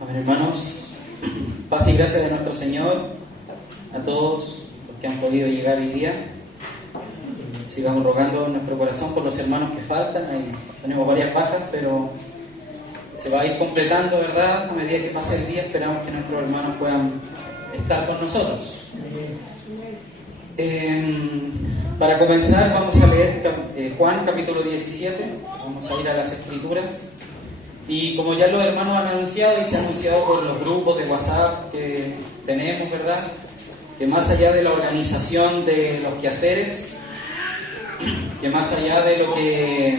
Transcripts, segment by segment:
Amén, hermanos. Paz y gracia de nuestro Señor a todos los que han podido llegar hoy día. Sigamos rogando en nuestro corazón por los hermanos que faltan. Ahí tenemos varias bajas, pero se va a ir completando, ¿verdad? A medida que pase el día, esperamos que nuestros hermanos puedan estar con nosotros. Para comenzar, vamos a leer Juan capítulo 17. Vamos a ir a las Escrituras. Y como ya los hermanos han anunciado y se ha anunciado por los grupos de WhatsApp que tenemos, ¿verdad? Que más allá de la organización de los quehaceres, que más allá de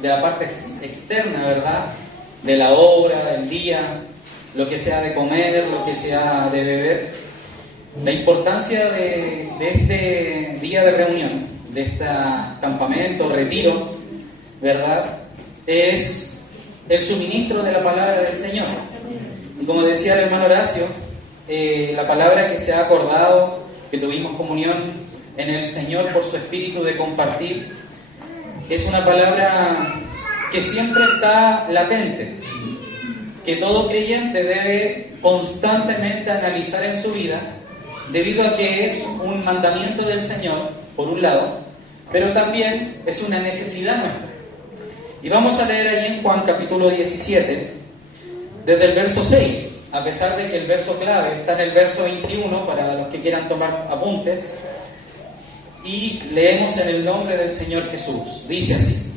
de la parte externa, ¿verdad? De la obra, del día, lo que sea de comer, lo que sea de beber, la importancia de este día de reunión, de este campamento, retiro, ¿verdad? Es el suministro de la palabra del Señor. Y como decía el hermano Horacio, la palabra que se ha acordado, que tuvimos comunión en el Señor por su espíritu de compartir, es una palabra que siempre está latente, que todo creyente debe constantemente analizar en su vida, debido a que es un mandamiento del Señor, por un lado, pero también es una necesidad nuestra. Y vamos a leer ahí en Juan capítulo 17, desde el verso 6, a pesar de que el verso clave está en el verso 21, para los que quieran tomar apuntes, y leemos en el nombre del Señor Jesús. Dice así.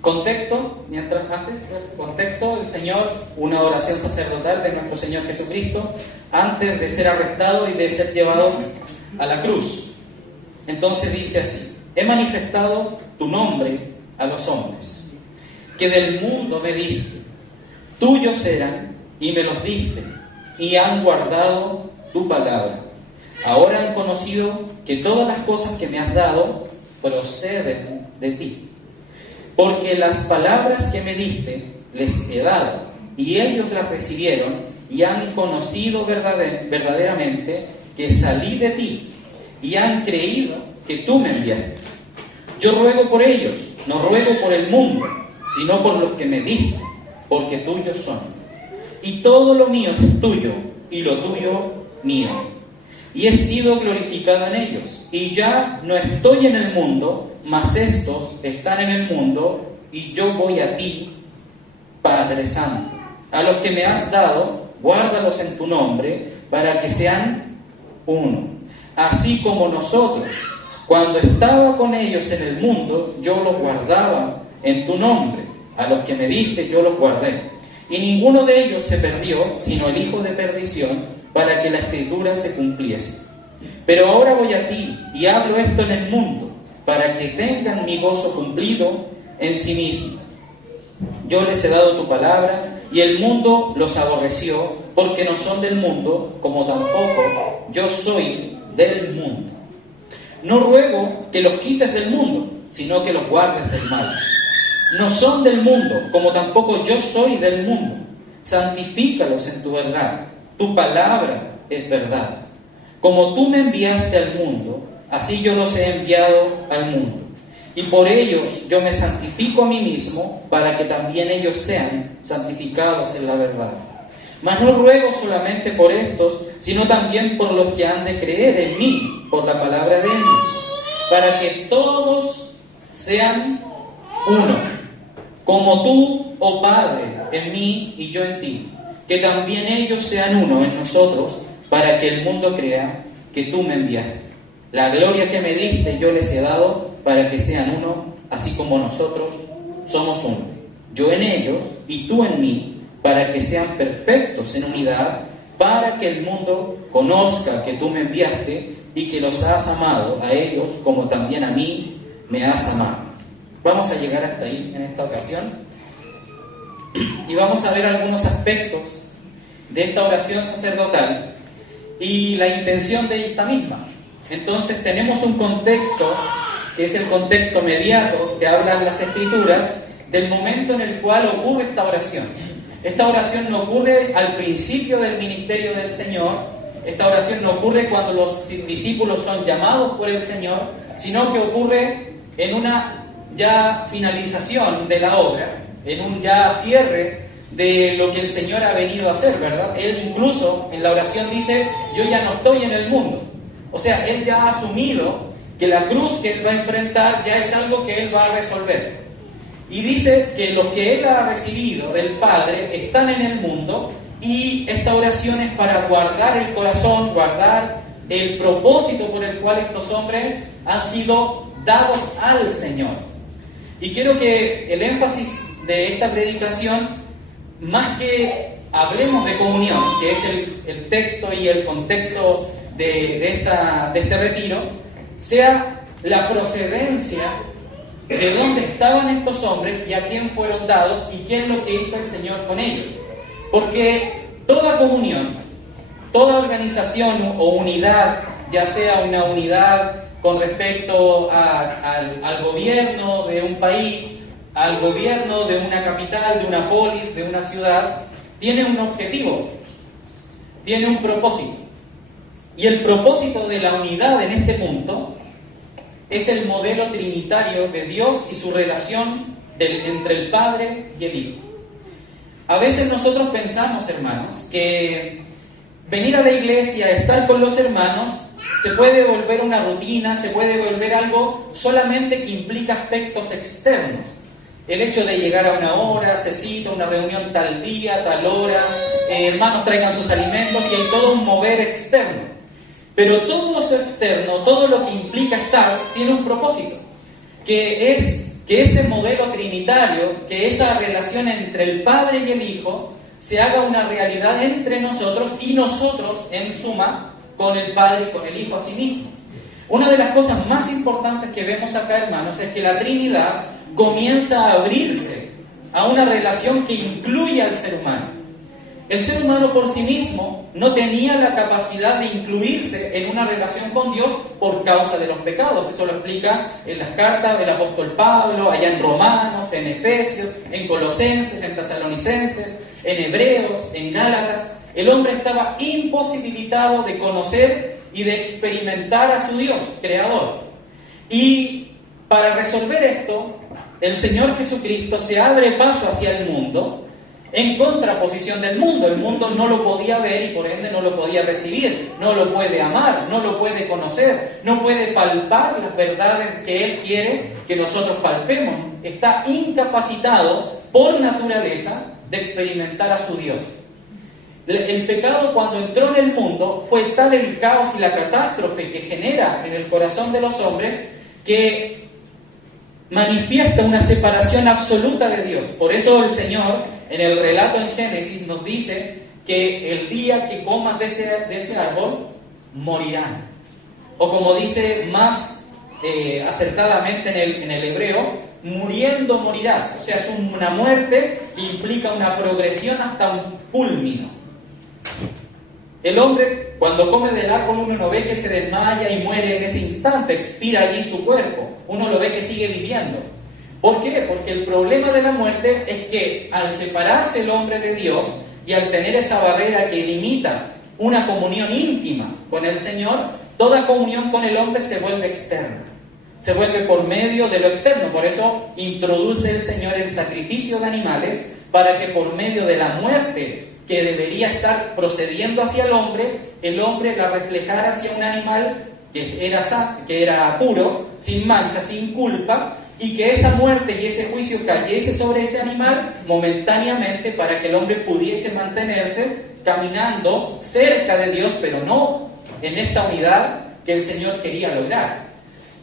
Contexto, el Señor, una oración sacerdotal de nuestro Señor Jesucristo, antes de ser arrestado y de ser llevado a la cruz. Entonces dice así: he manifestado tu nombre a los hombres, que del mundo me diste, tuyos eran y me los diste, y han guardado tu palabra. Ahora han conocido que todas las cosas que me has dado proceden de ti, porque las palabras que me diste les he dado, y ellos las recibieron y han conocido verdaderamente que salí de ti, y han creído que tú me enviaste. Yo ruego por ellos, no ruego por el mundo, sino por los que me diste, porque tuyos son. Y todo lo mío es tuyo, y lo tuyo mío. Y he sido glorificado en ellos. Y ya no estoy en el mundo, mas estos están en el mundo, y yo voy a ti, Padre Santo. A los que me has dado, guárdalos en tu nombre, para que sean uno. Así como nosotros, cuando estaba con ellos en el mundo, yo los guardaba en tu nombre. A los que me diste, yo los guardé. Y ninguno de ellos se perdió, sino el hijo de perdición, para que la escritura se cumpliese. Pero ahora voy a ti, y hablo esto en el mundo, para que tengan mi gozo cumplido en sí mismo. Yo les he dado tu palabra, y el mundo los aborreció, porque no son del mundo, como tampoco yo soy del mundo. No ruego que los quites del mundo, sino que los guardes del mal. No son del mundo, como tampoco yo soy del mundo. Santifícalos en tu verdad. Tu palabra es verdad. Como tú me enviaste al mundo, así yo los he enviado al mundo. Y por ellos yo me santifico a mí mismo, para que también ellos sean santificados en la verdad. Mas no ruego solamente por estos, sino también por los que han de creer en mí, por la palabra de ellos, para que todos sean uno, como tú, oh Padre, en mí y yo en ti, que también ellos sean uno en nosotros, para que el mundo crea que tú me enviaste. La gloria que me diste yo les he dado, para que sean uno, así como nosotros somos uno. Yo en ellos y tú en mí, para que sean perfectos en unidad, para que el mundo conozca que tú me enviaste y que los has amado a ellos como también a mí me has amado. Vamos a llegar hasta ahí en esta ocasión y vamos a ver algunos aspectos de esta oración sacerdotal y la intención de esta misma. Entonces tenemos un contexto que es el contexto inmediato que hablan las Escrituras del momento en el cual ocurre esta oración. Esta oración no ocurre al principio del ministerio del Señor, esta oración no ocurre cuando los discípulos son llamados por el Señor, sino que ocurre en una ya finalización de la obra, en un ya cierre de lo que el Señor ha venido a hacer, ¿verdad? Él incluso en la oración dice, yo ya no estoy en el mundo. O sea, Él ya ha asumido que la cruz que Él va a enfrentar ya es algo que Él va a resolver. Y dice que los que Él ha recibido del Padre están en el mundo, y esta oración es para guardar el corazón, guardar el propósito por el cual estos hombres han sido dados al Señor. Y quiero que el énfasis de esta predicación, más que hablemos de comunión, que es el texto y el contexto de este retiro, sea la procedencia de dónde estaban estos hombres y a quién fueron dados y qué es lo que hizo el Señor con ellos. Porque toda comunión, toda organización o unidad, ya sea una unidad con respecto al gobierno de un país, al gobierno de una capital, de una polis, de una ciudad, tiene un objetivo, tiene un propósito. Y el propósito de la unidad en este punto es el modelo trinitario de Dios y su relación entre el Padre y el Hijo. A veces nosotros pensamos, hermanos, que venir a la iglesia, estar con los hermanos, se puede volver una rutina, se puede volver algo solamente que implica aspectos externos. El hecho de llegar a una hora, se cita una reunión tal día, tal hora, hermanos traigan sus alimentos y hay todo un mover externo. Pero todo eso externo, todo lo que implica estar, tiene un propósito, que es que ese modelo trinitario, que esa relación entre el Padre y el Hijo, se haga una realidad entre nosotros y nosotros, en suma, con el Padre y con el Hijo a sí mismo. Una de las cosas más importantes que vemos acá, hermanos, es que la Trinidad comienza a abrirse a una relación que incluye al ser humano. El ser humano por sí mismo no tenía la capacidad de incluirse en una relación con Dios por causa de los pecados. Eso lo explica en las cartas del apóstol Pablo, allá en Romanos, en Efesios, en Colosenses, en Tesalonicenses, en Hebreos, en Gálatas. El hombre estaba imposibilitado de conocer y de experimentar a su Dios, creador. Y para resolver esto, el Señor Jesucristo se abre paso hacia el mundo, en contraposición del mundo. El mundo no lo podía ver y por ende no lo podía recibir, no lo puede amar, no lo puede conocer, no puede palpar las verdades que Él quiere que nosotros palpemos. Está incapacitado por naturaleza de experimentar a su Dios. El pecado, cuando entró en el mundo, fue tal el caos y la catástrofe que genera en el corazón de los hombres que manifiesta una separación absoluta de Dios. Por eso el Señor, en el relato en Génesis, nos dice que el día que comas de ese árbol, morirán. O como dice más acertadamente en el hebreo, muriendo morirás. O sea, es una muerte que implica una progresión hasta un culmino. El hombre, cuando come del árbol, uno no ve que se desmaya y muere en ese instante, expira allí su cuerpo. Uno lo ve que sigue viviendo. ¿Por qué? Porque el problema de la muerte es que al separarse el hombre de Dios y al tener esa barrera que limita una comunión íntima con el Señor, toda comunión con el hombre se vuelve externa. Se vuelve por medio de lo externo. Por eso introduce el Señor el sacrificio de animales, para que por medio de la muerte que debería estar procediendo hacia el hombre la reflejara hacia un animal que era puro, sin mancha, sin culpa, y que esa muerte y ese juicio cayese sobre ese animal momentáneamente para que el hombre pudiese mantenerse caminando cerca de Dios, pero no en esta unidad que el Señor quería lograr.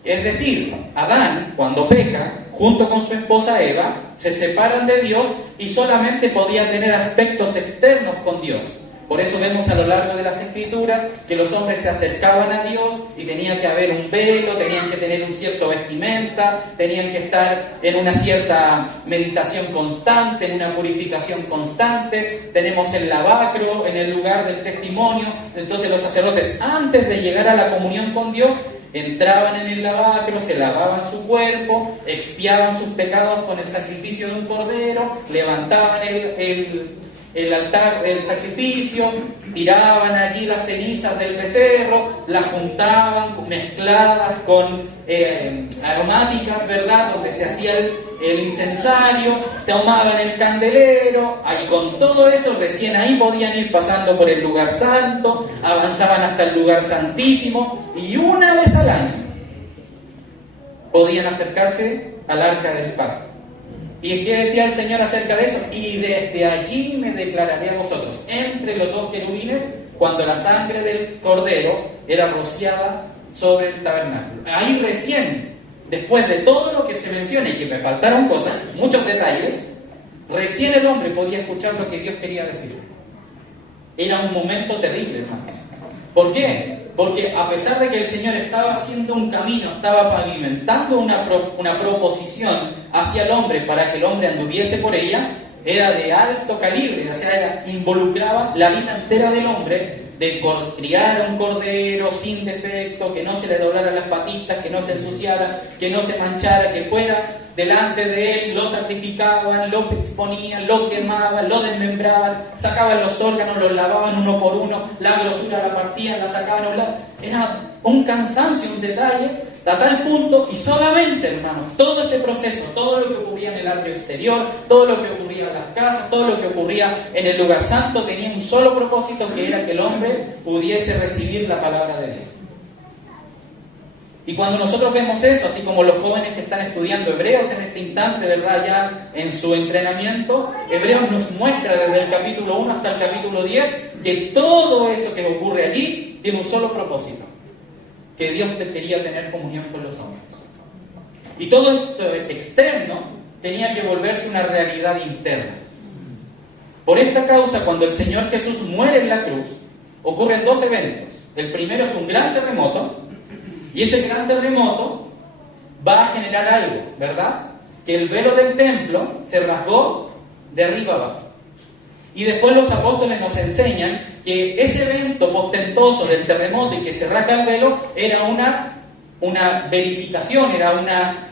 Es decir, Adán, cuando peca, junto con su esposa Eva, se separan de Dios y solamente podían tener aspectos externos con Dios. Por eso vemos a lo largo de las Escrituras que los hombres se acercaban a Dios y tenía que haber un velo, tenían que tener un cierto vestimenta, tenían que estar en una cierta meditación constante, en una purificación constante. Tenemos el lavacro en el lugar del testimonio. Entonces los sacerdotes, antes de llegar a la comunión con Dios, entraban en el lavacro, se lavaban su cuerpo, expiaban sus pecados con el sacrificio de un cordero, levantaban el altar del sacrificio, tiraban allí las cenizas del becerro, las juntaban mezcladas con aromáticas, ¿verdad?, donde se hacía el incensario, tomaban el candelero, y con todo eso recién ahí podían ir pasando por el lugar santo, avanzaban hasta el lugar santísimo, y una vez al año podían acercarse al arca del pacto. ¿Y qué decía el Señor acerca de eso? Y desde allí me declararé a vosotros, entre los dos querubines, cuando la sangre del cordero era rociada sobre el tabernáculo. Ahí recién, después de todo lo que se menciona y que me faltaron cosas, muchos detalles, recién el hombre podía escuchar lo que Dios quería decir. Era un momento terrible, hermanos. ¿Por qué? Porque a pesar de que el Señor estaba haciendo un camino, estaba pavimentando una proposición hacia el hombre para que el hombre anduviese por ella, era de alto calibre, o sea, involucraba la vida entera del hombre, de criar a un cordero sin defecto, que no se le doblaran las patitas, que no se ensuciara, que no se manchara, que fuera delante de él, lo sacrificaban, lo exponían, lo quemaban, lo desmembraban, sacaban los órganos, los lavaban uno por uno, la grosura la partían, la sacaban a un lado. Era un cansancio, un detalle, a tal punto, y solamente, hermanos, todo ese proceso, todo lo que ocurría en el atrio exterior, todo lo que ocurría en las casas, todo lo que ocurría en el lugar santo, tenía un solo propósito, que era que el hombre pudiese recibir la palabra de Dios. Y cuando nosotros vemos eso, así como los jóvenes que están estudiando Hebreos en este instante, ¿verdad?, ya en su entrenamiento, Hebreos nos muestra desde el capítulo 1 hasta el capítulo 10 que todo eso que ocurre allí tiene un solo propósito, que Dios quería tener comunión con los hombres. Y todo esto externo tenía que volverse una realidad interna. Por esta causa, cuando el Señor Jesús muere en la cruz, ocurren dos eventos. El primero es un gran terremoto, y ese gran terremoto va a generar algo, ¿verdad? Que el velo del templo se rasgó de arriba abajo. Y después los apóstoles nos enseñan que ese evento portentoso del terremoto y que se rasga el velo era una verificación, era una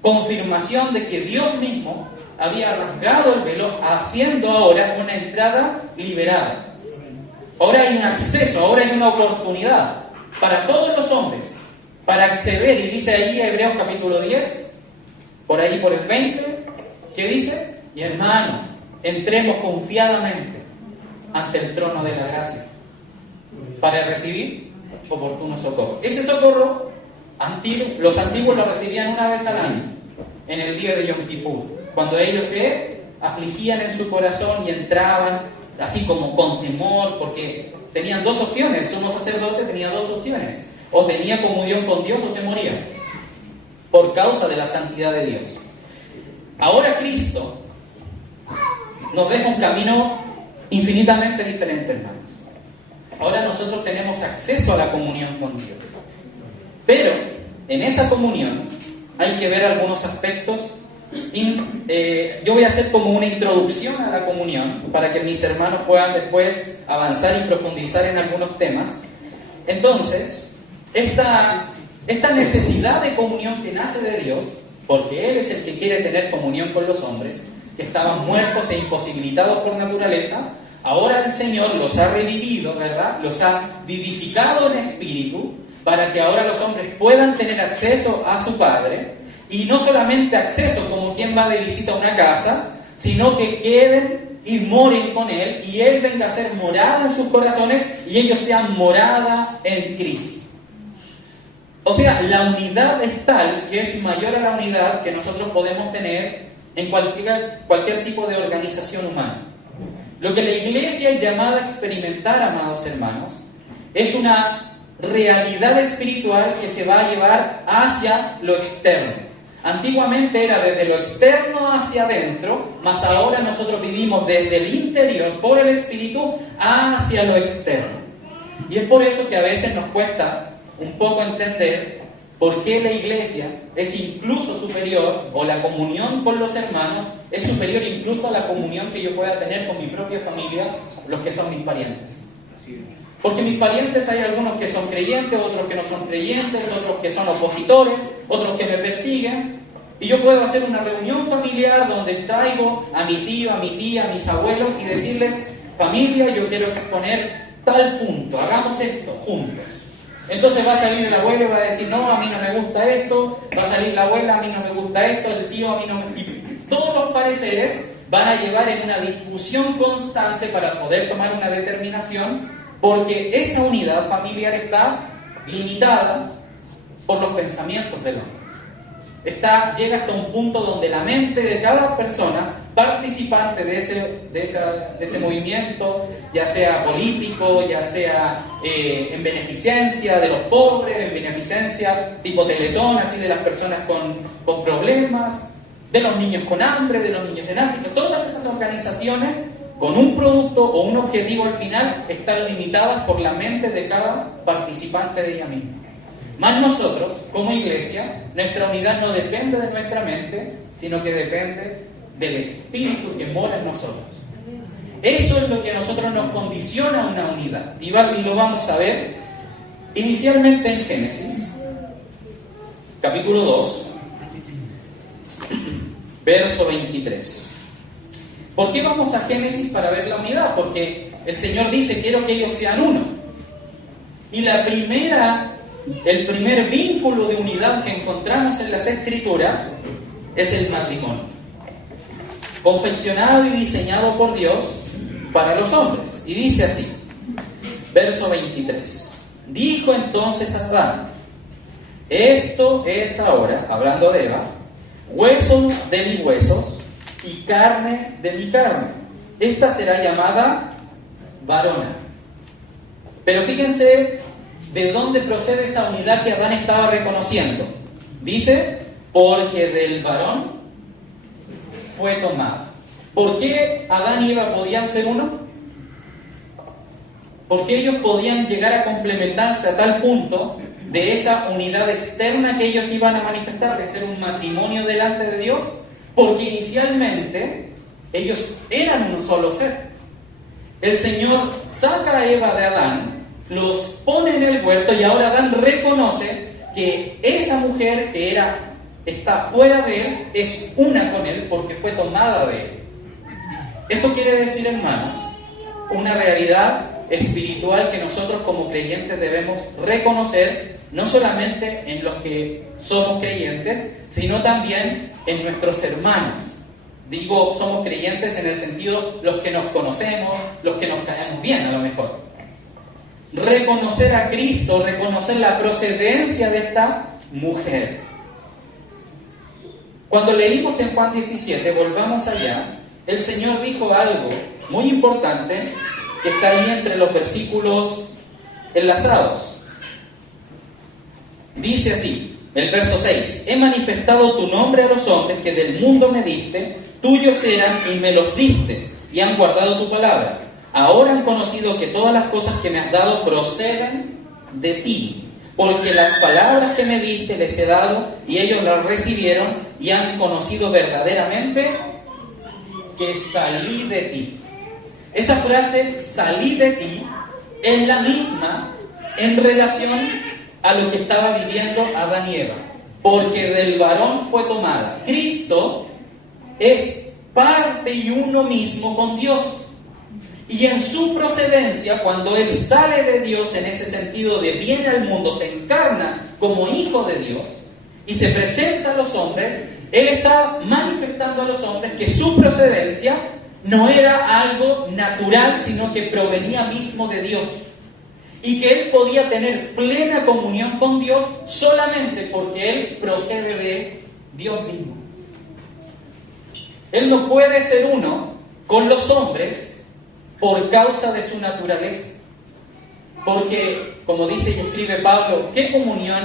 confirmación de que Dios mismo había rasgado el velo, haciendo ahora una entrada liberada. Ahora hay un acceso, ahora hay una oportunidad para todos los hombres, para acceder, y dice ahí Hebreos capítulo 10, por ahí por el 20, ¿qué dice? Y hermanos, entremos confiadamente ante el trono de la gracia para recibir oportuno socorro. Ese socorro, los antiguos lo recibían una vez al año, en el día de Yom Kippur, cuando ellos se afligían en su corazón y entraban así como con temor, porque tenían dos opciones. El sumo sacerdote tenía dos opciones: o tenía comunión con Dios o se moría, por causa de la santidad de Dios. Ahora Cristo nos deja un camino infinitamente diferente, hermanos. Ahora nosotros tenemos acceso a la comunión con Dios, pero en esa comunión hay que ver algunos aspectos. Yo voy a hacer como una introducción a la comunión para que mis hermanos puedan después avanzar y profundizar en algunos temas. Entonces, esta necesidad de comunión que nace de Dios, porque Él es el que quiere tener comunión con los hombres, que estaban muertos e imposibilitados por naturaleza, ahora el Señor los ha revivido, ¿verdad? Los ha vivificado en espíritu, para que ahora los hombres puedan tener acceso a su Padre. Y no solamente acceso como quien va de visita a una casa, sino que queden y moren con Él, y Él venga a ser morada en sus corazones, y ellos sean morada en Cristo. O sea, la unidad es tal que es mayor a la unidad que nosotros podemos tener en cualquier tipo de organización humana. Lo que la iglesia es llamada a experimentar, amados hermanos, es una realidad espiritual que se va a llevar hacia lo externo. Antiguamente era desde lo externo hacia adentro, mas ahora nosotros vivimos desde el interior, por el Espíritu, hacia lo externo. Y es por eso que a veces nos cuesta un poco entender por qué la iglesia es incluso superior, o la comunión con los hermanos es superior incluso a la comunión que yo pueda tener con mi propia familia, los que son mis parientes. Porque mis parientes hay algunos que son creyentes, otros que no son creyentes, otros que son opositores, otros que me persiguen. Y yo puedo hacer una reunión familiar donde traigo a mi tío, a mi tía, a mis abuelos y decirles, familia, yo quiero exponer tal punto, hagamos esto juntos. Entonces va a salir el abuelo y va a decir, no, a mí no me gusta esto, va a salir la abuela, a mí no me gusta esto, el tío, a mí no me... Y todos los pareceres van a llevar en una discusión constante para poder tomar una determinación, porque esa unidad familiar está limitada por los pensamientos del hombre. Llega hasta un punto donde la mente de cada persona participante de ese movimiento, ya sea político, ya sea en beneficencia de los pobres, en beneficencia tipo Teletón, así de las personas con problemas, de los niños con hambre, de los niños en África, todas esas organizaciones con un producto o un objetivo al final están limitadas por la mente de cada participante de ella misma. Más nosotros, como iglesia, nuestra unidad no depende de nuestra mente, sino que depende del Espíritu que mora en nosotros. Eso es lo que a nosotros nos condiciona a una unidad. Y lo vamos a ver inicialmente en Génesis, capítulo 2, verso 23. ¿Por qué vamos a Génesis para ver la unidad? Porque el Señor dice, quiero que ellos sean uno. Y el primer vínculo de unidad que encontramos en las Escrituras es el matrimonio, confeccionado y diseñado por Dios para los hombres. Y dice así, verso 23. Dijo entonces Adán, esto es ahora, hablando de Eva, hueso de mis huesos y carne de mi carne. Esta será llamada varona. Pero fíjense de dónde procede esa unidad que Adán estaba reconociendo. Dice, porque del varón fue tomada. ¿Por qué Adán y Eva podían ser uno? Porque ellos podían llegar a complementarse a tal punto de esa unidad externa que ellos iban a manifestar, de ser un matrimonio delante de Dios, porque inicialmente ellos eran un solo ser. El Señor saca a Eva de Adán, los pone en el huerto y ahora Adán reconoce que esa mujer que está fuera de él es una con él porque fue tomada de él. Esto quiere decir, hermanos, una realidad espiritual que nosotros como creyentes debemos reconocer, no solamente en los que somos creyentes, sino también en nuestros hermanos. Digo, somos creyentes en el sentido los que nos conocemos, los que nos caemos bien a lo mejor. Reconocer a Cristo, reconocer la procedencia de esta mujer. Cuando leímos en Juan 17, volvamos allá, el Señor dijo algo muy importante que está ahí entre los versículos enlazados. Dice así, el verso 6, he manifestado tu nombre a los hombres que del mundo me diste, tuyos eran y me los diste, y han guardado tu palabra. Ahora han conocido que todas las cosas que me has dado proceden de ti, porque las palabras que me diste les he dado, y ellos las recibieron, y han conocido verdaderamente que salí de ti. Esa frase, salí de ti, es la misma en relación a lo que estaba viviendo Adán y Eva, porque del varón fue tomada. Cristo es parte y uno mismo con Dios, y en su procedencia, cuando Él sale de Dios en ese sentido de viene al mundo, se encarna como hijo de Dios y se presenta a los hombres, Él está manifestando a los hombres que su procedencia no era algo natural, sino que provenía mismo de Dios. Y que Él podía tener plena comunión con Dios solamente porque Él procede de Dios mismo. Él no puede ser uno con los hombres por causa de su naturaleza. Porque, como dice y escribe Pablo, ¿qué comunión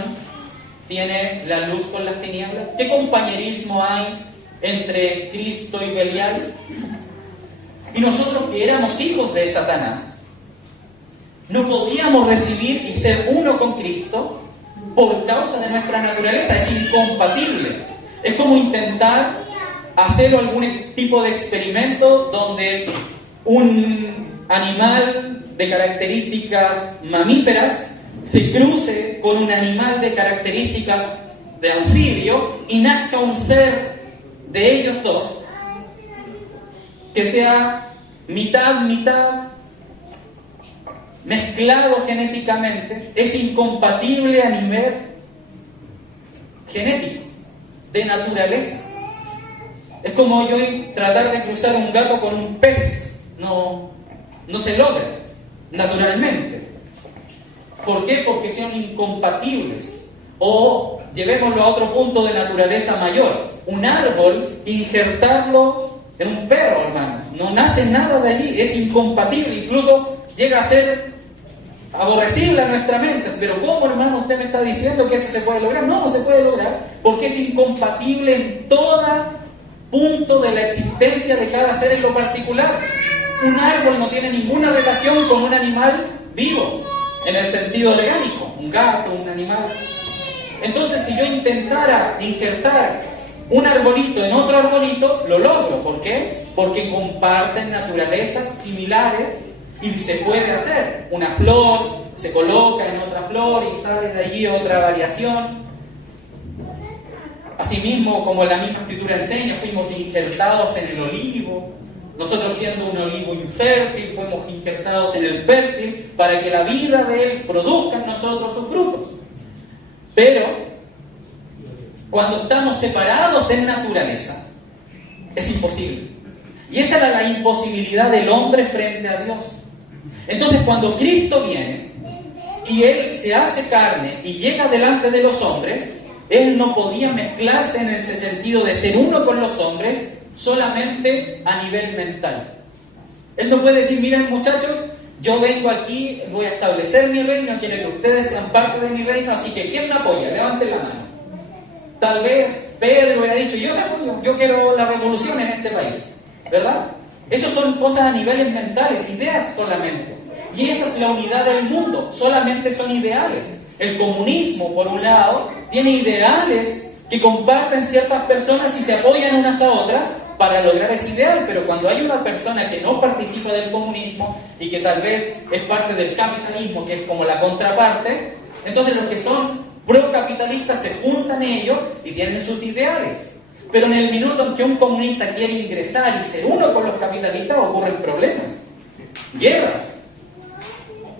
tiene la luz con las tinieblas? ¿Qué compañerismo hay entre Cristo y Belial? Y nosotros que éramos hijos de Satanás, no podíamos recibir y ser uno con Cristo por causa de nuestra naturaleza. Es incompatible. Es como intentar hacer algún tipo de experimento donde un animal de características mamíferas se cruce con un animal de características de anfibio y nazca un ser de ellos dos que sea mitad, mezclado genéticamente, es incompatible a nivel genético, de naturaleza. Es como yo tratar de cruzar un gato con un pez, no se logra naturalmente. ¿Por qué? Porque sean incompatibles. O llevémoslo a otro punto de naturaleza mayor. Un árbol, injertarlo en un perro, hermanos. No nace nada de allí, es incompatible. Incluso llega a ser aborrecible a nuestra mente. Pero ¿cómo, hermano, usted me está diciendo que eso se puede lograr? No se puede lograr, porque es incompatible en todo punto de la existencia de cada ser en lo particular. Un árbol no tiene ninguna relación con un animal vivo, en el sentido orgánico, un gato, un animal. Entonces, si yo intentara injertar un arbolito en otro arbolito, lo logro. ¿Por qué? Porque comparten naturalezas similares y se puede hacer. Una flor se coloca en otra flor y sale de allí otra variación. Asimismo, como la misma escritura enseña, fuimos injertados en el olivo. Nosotros, siendo un olivo infértil, fuimos injertados en el fértil para que la vida de él produzca en nosotros sus frutos. Pero cuando estamos separados en naturaleza, es imposible. Y esa era la imposibilidad del hombre frente a Dios. Entonces, cuando Cristo viene y Él se hace carne y llega delante de los hombres, Él no podía mezclarse en ese sentido de ser uno con los hombres solamente a nivel mental. Él no puede decir: miren, muchachos, yo vengo aquí, voy a establecer mi reino, quiero que ustedes sean parte de mi reino, así que ¿quién me apoya? Levanten la mano. Tal vez Pedro hubiera dicho: yo te apoyo, yo quiero la revolución en este país, ¿verdad? Esas son cosas a niveles mentales, ideas solamente. Y esa es la unidad del mundo, solamente son ideales. El comunismo, por un lado, tiene ideales que comparten ciertas personas y se apoyan unas a otras para lograr ese ideal, pero cuando hay una persona que no participa del comunismo y que tal vez es parte del capitalismo, que es como la contraparte, entonces los que son procapitalistas se juntan ellos y tienen sus ideales. Pero en el minuto en que un comunista quiere ingresar y ser uno con los capitalistas, ocurren problemas, guerras.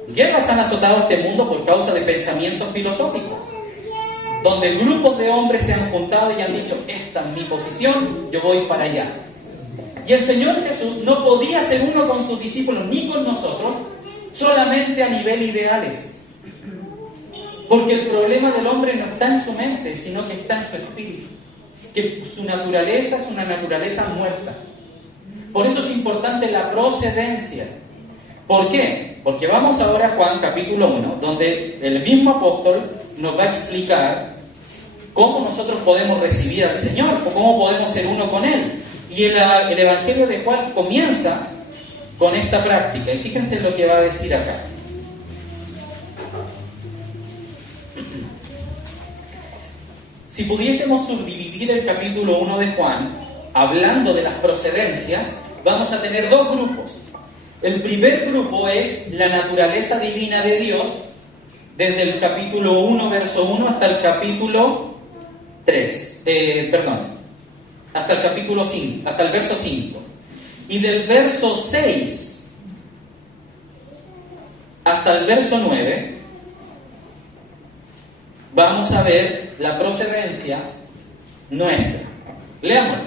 Guerras han azotado este mundo por causa de pensamientos filosóficos, donde grupos de hombres se han juntado y han dicho: esta es mi posición, yo voy para allá. Y el Señor Jesús no podía ser uno con sus discípulos ni con nosotros solamente a nivel ideales, porque el problema del hombre no está en su mente, sino que está en su espíritu, que su naturaleza es una naturaleza muerta. Por eso es importante la procedencia. ¿Por qué? Porque vamos ahora a Juan capítulo 1, donde el mismo apóstol nos va a explicar cómo nosotros podemos recibir al Señor, o cómo podemos ser uno con Él. Y el Evangelio de Juan comienza con esta práctica. Y fíjense lo que va a decir acá. Si pudiésemos subdividir el capítulo 1 de Juan, hablando de las procedencias, vamos a tener dos grupos. El primer grupo es la naturaleza divina de Dios, desde el capítulo 1, verso 1, hasta el capítulo 3, hasta el capítulo 5, hasta el verso 5. Y del verso 6 hasta el verso 9, vamos a ver la procedencia nuestra. Leámoslo.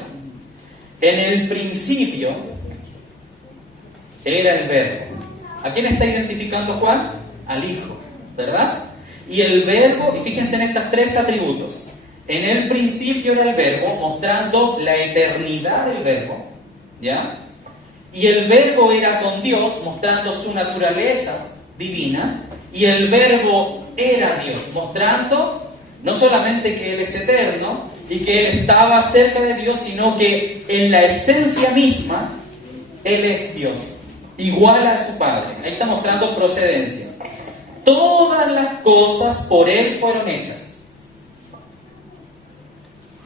En el principio era el Verbo. ¿A quién está identificando Juan? Al Hijo, ¿verdad? Y el Verbo, y fíjense en estos tres atributos. En el principio era el Verbo, mostrando la eternidad del Verbo, ¿ya? Y el Verbo era con Dios, mostrando su naturaleza divina. Y el Verbo era Dios, mostrando no solamente que Él es eterno y que Él estaba cerca de Dios, sino que en la esencia misma Él es Dios, igual a su Padre. Ahí está mostrando procedencia. Todas las cosas por Él fueron hechas.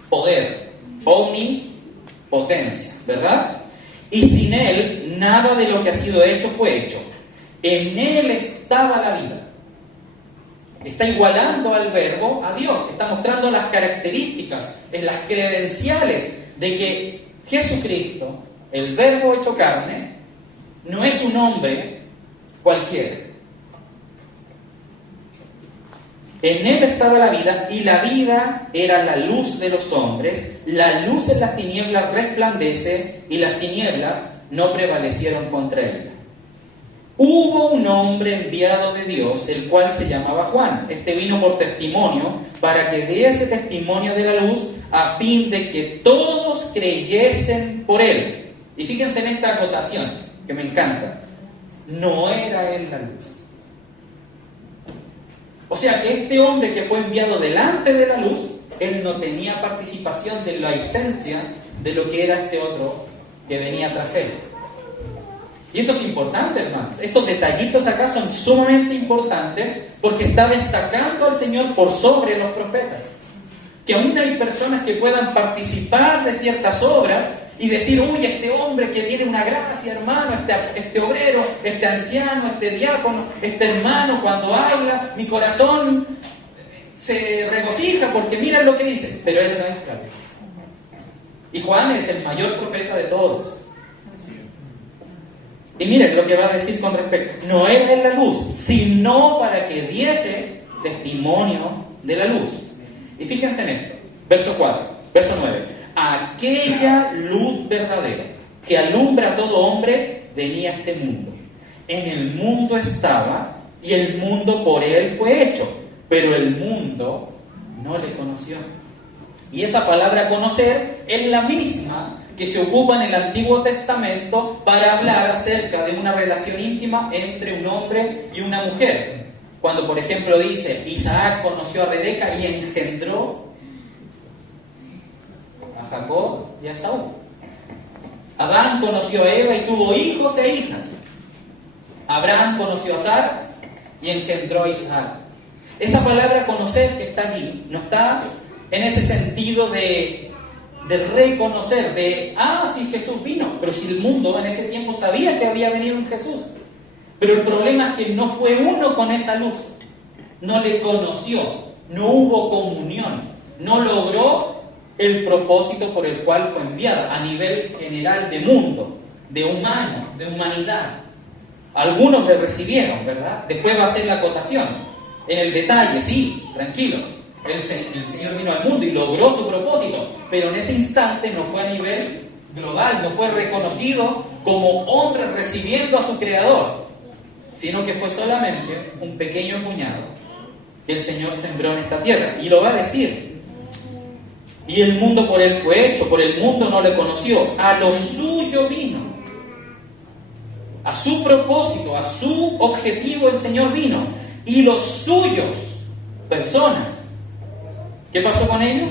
Poder, omnipotencia, ¿verdad? Y sin Él, nada de lo que ha sido hecho fue hecho. En Él estaba la vida. Está igualando al Verbo a Dios. Está mostrando las características, las credenciales de que Jesucristo, el Verbo hecho carne, no es un hombre cualquiera. En Él estaba la vida, y la vida era la luz de los hombres. La luz en las tinieblas resplandece, y las tinieblas no prevalecieron contra ella. Hubo un hombre enviado de Dios, el cual se llamaba Juan. Este vino por testimonio, para que diese testimonio de la luz, a fin de que todos creyesen por él. Y fíjense en esta acotación, que me encanta. No era él la luz. O sea que este hombre que fue enviado delante de la luz, él no tenía participación de la esencia de lo que era este otro que venía tras él. Y esto es importante, hermanos. Estos detallitos acá son sumamente importantes porque está destacando al Señor por sobre los profetas. Que aún hay personas que puedan participar de ciertas obras y decir, uy, este hombre que tiene una gracia, hermano, este obrero, este anciano, este diácono, este hermano, cuando habla, mi corazón se regocija porque miren lo que dice. Pero él no es la luz. Y Juan es el mayor profeta de todos. Y miren lo que va a decir con respecto. No era en la luz, sino para que diese testimonio de la luz. Y fíjense en esto. Verso 9. Aquella luz verdadera que alumbra a todo hombre venía a este mundo. En el mundo estaba y el mundo por él fue hecho, pero el mundo no le conoció. Y esa palabra conocer es la misma que se ocupa en el Antiguo Testamento para hablar acerca de una relación íntima entre un hombre y una mujer. Cuando, por ejemplo, dice, Isaac conoció a Rebeca y engendró a Jacob y a Saúl. Adán conoció a Eva y tuvo hijos e hijas. Abraham conoció a Sara y engendró a Isaac. Esa palabra conocer que está allí no está en ese sentido de reconocer, sí, Jesús vino, pero si el mundo en ese tiempo sabía que había venido un Jesús. Pero el problema es que no fue uno con esa luz, no le conoció, no hubo comunión, no logró el propósito por el cual fue enviada a nivel general de mundo, de humanos, de humanidad. Algunos le recibieron, ¿verdad? Después va a ser la acotación. En el detalle, sí, tranquilos. El Señor vino al mundo y logró su propósito, pero en ese instante no fue a nivel global, no fue reconocido como hombre recibiendo a su Creador, sino que fue solamente un pequeño puñado que el Señor sembró en esta tierra. Y lo va a decir. Y el mundo por él fue hecho, por el mundo no le conoció. A lo suyo vino. A su propósito, a su objetivo el Señor vino. Y los suyos, personas, ¿qué pasó con ellos?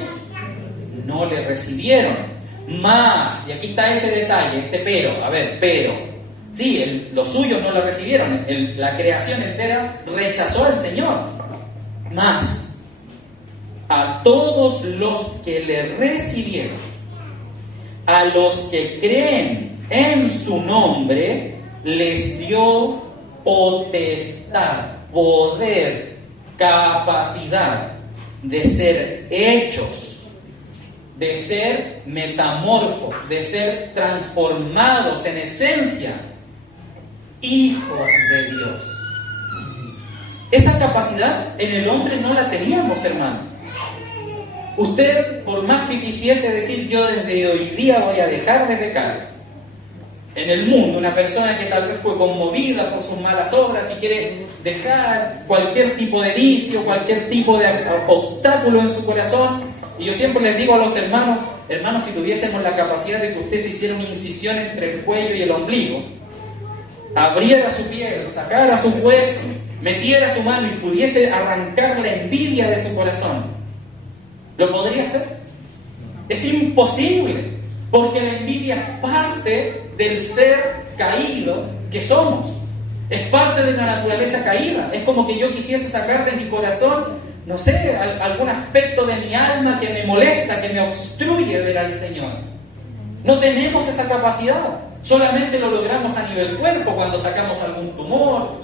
No le recibieron. Más, y aquí está ese detalle, pero. Sí, los suyos no lo recibieron. La creación entera rechazó al Señor. Más, a todos los que le recibieron, a los que creen en su nombre, les dio potestad, poder, capacidad de ser hechos, de ser metamorfos, de ser transformados en esencia, hijos de Dios. Esa capacidad en el hombre no la teníamos, hermano. Usted, por más que quisiese decir, yo desde hoy día voy a dejar de pecar, en el mundo, una persona que tal vez fue conmovida por sus malas obras y quiere dejar cualquier tipo de vicio, cualquier tipo de obstáculo en su corazón, y yo siempre les digo a los hermanos, si tuviésemos la capacidad de que usted se hiciera una incisión entre el cuello y el ombligo, abriera su piel, sacara sus huesos, metiera su mano y pudiese arrancar la envidia de su corazón, ¿lo podría hacer? Es imposible, porque la envidia es parte del ser caído que somos. Es parte de la naturaleza caída. Es como que yo quisiese sacar de mi corazón, no sé, algún aspecto de mi alma que me molesta, que me obstruye ver al Señor. No tenemos esa capacidad. Solamente lo logramos a nivel cuerpo, cuando sacamos algún tumor,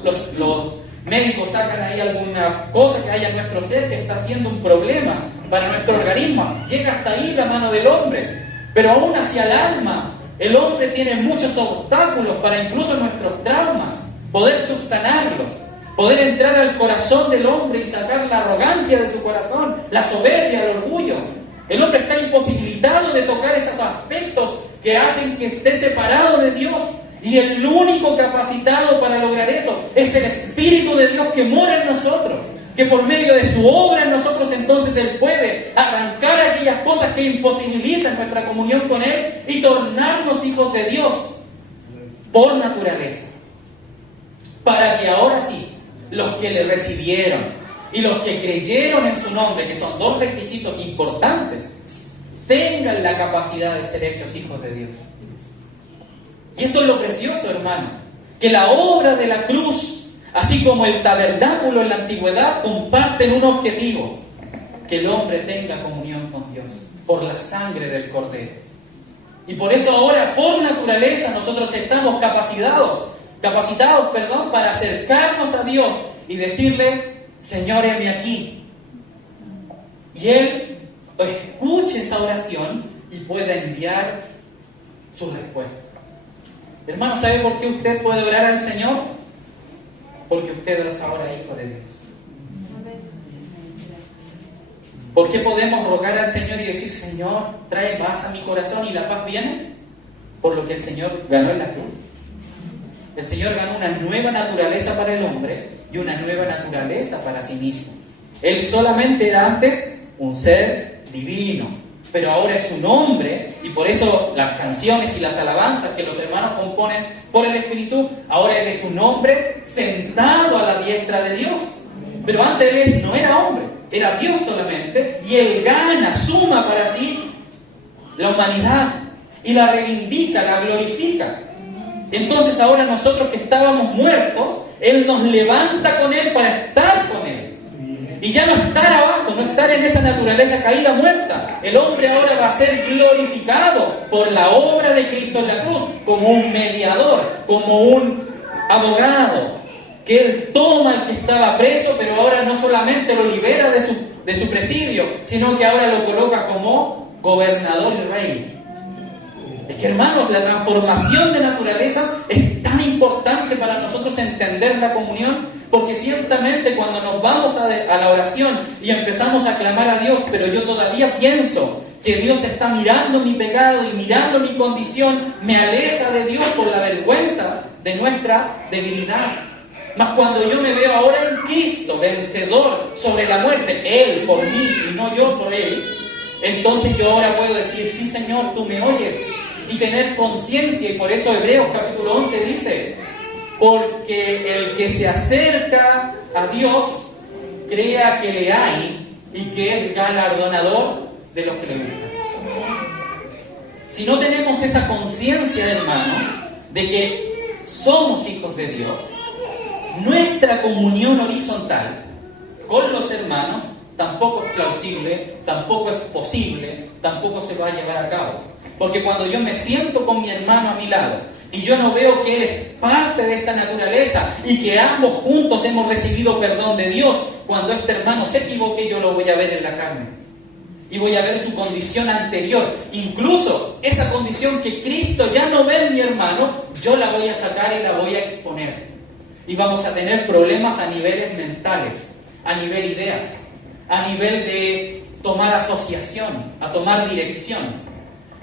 Médicos sacan ahí alguna cosa que haya en nuestro ser que está siendo un problema para nuestro organismo. Llega hasta ahí la mano del hombre. Pero aún hacia el alma, el hombre tiene muchos obstáculos para incluso nuestros traumas, poder subsanarlos, poder entrar al corazón del hombre y sacar la arrogancia de su corazón, la soberbia, el orgullo. El hombre está imposibilitado de tocar esos aspectos que hacen que esté separado de Dios. Y el único capacitado para lograr eso es el Espíritu de Dios que mora en nosotros. Que por medio de su obra en nosotros entonces Él puede arrancar aquellas cosas que imposibilitan nuestra comunión con Él y tornarnos hijos de Dios por naturaleza. Para que ahora sí, los que le recibieron y los que creyeron en su nombre, que son dos requisitos importantes, tengan la capacidad de ser hechos hijos de Dios. Y esto es lo precioso, hermano, que la obra de la cruz, así como el tabernáculo en la antigüedad, comparten un objetivo: que el hombre tenga comunión con Dios por la sangre del Cordero. Y por eso ahora, por naturaleza, nosotros estamos capacitados, para acercarnos a Dios y decirle: Señor, heme aquí. Y Él escuche esa oración y pueda enviar su respuesta. Hermano, ¿sabe por qué usted puede orar al Señor? Porque usted es ahora hijo de Dios. ¿Por qué podemos rogar al Señor y decir: Señor, trae paz a mi corazón? Y la paz viene por lo que el Señor ganó en la cruz. El Señor ganó una nueva naturaleza para el hombre y una nueva naturaleza para sí mismo. Él solamente era antes un ser divino, pero ahora es un hombre, y por eso las canciones y las alabanzas que los hermanos componen por el Espíritu, ahora Él es un hombre sentado a la diestra de Dios. Pero antes Él no era hombre, era Dios solamente, y Él gana, suma para sí la humanidad, y la reivindica, la glorifica. Entonces ahora nosotros que estábamos muertos, Él nos levanta con Él para estar con Él. Y ya no estar abajo, no estar en esa naturaleza caída, muerta. El hombre ahora va a ser glorificado por la obra de Cristo en la cruz, como un mediador, como un abogado, que Él toma al que estaba preso, pero ahora no solamente lo libera de su presidio, sino que ahora lo coloca como gobernador y rey. Es que, hermanos, la transformación de naturaleza es tan importante para nosotros entender la comunión, porque ciertamente cuando nos vamos a la oración y empezamos a clamar a Dios, pero yo todavía pienso que Dios está mirando mi pecado y mirando mi condición, me aleja de Dios por la vergüenza de nuestra debilidad. Mas cuando yo me veo ahora en Cristo, vencedor sobre la muerte, Él por mí y no yo por Él, entonces yo ahora puedo decir: sí, Señor, tú me oyes. Y tener conciencia, y por eso Hebreos capítulo 11 dice: porque el que se acerca a Dios crea que le hay y que es galardonador de los que le buscan. Si no tenemos esa conciencia, hermanos, de que somos hijos de Dios, nuestra comunión horizontal con los hermanos tampoco es plausible, tampoco es posible, tampoco se va a llevar a cabo. Porque cuando yo me siento con mi hermano a mi lado y yo no veo que él es parte de esta naturaleza y que ambos juntos hemos recibido perdón de Dios, cuando este hermano se equivoque, yo lo voy a ver en la carne y voy a ver su condición anterior. Incluso esa condición que Cristo ya no ve en mi hermano, yo la voy a sacar y la voy a exponer. Y vamos a tener problemas a niveles mentales, a nivel ideas, a nivel de tomar asociación, a tomar dirección.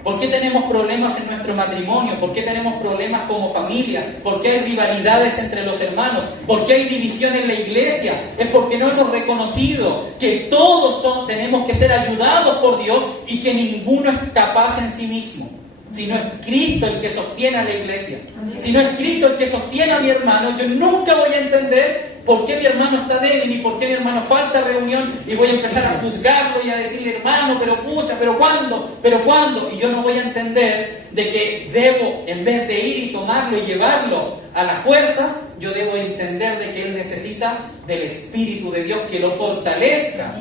¿Por qué tenemos problemas en nuestro matrimonio? ¿Por qué tenemos problemas como familia? ¿Por qué hay rivalidades entre los hermanos? ¿Por qué hay división en la iglesia? Es porque no hemos reconocido que todos tenemos que ser ayudados por Dios y que ninguno es capaz en sí mismo. Si no es Cristo el que sostiene a la iglesia, si no es Cristo el que sostiene a mi hermano, yo nunca voy a entender por qué mi hermano está débil y por qué mi hermano falta reunión, y voy a empezar a juzgarlo y a decirle: hermano, pero pucha, pero cuándo, y yo no voy a entender de que debo, en vez de ir y tomarlo y llevarlo a la fuerza, yo debo entender de que él necesita del Espíritu de Dios que lo fortalezca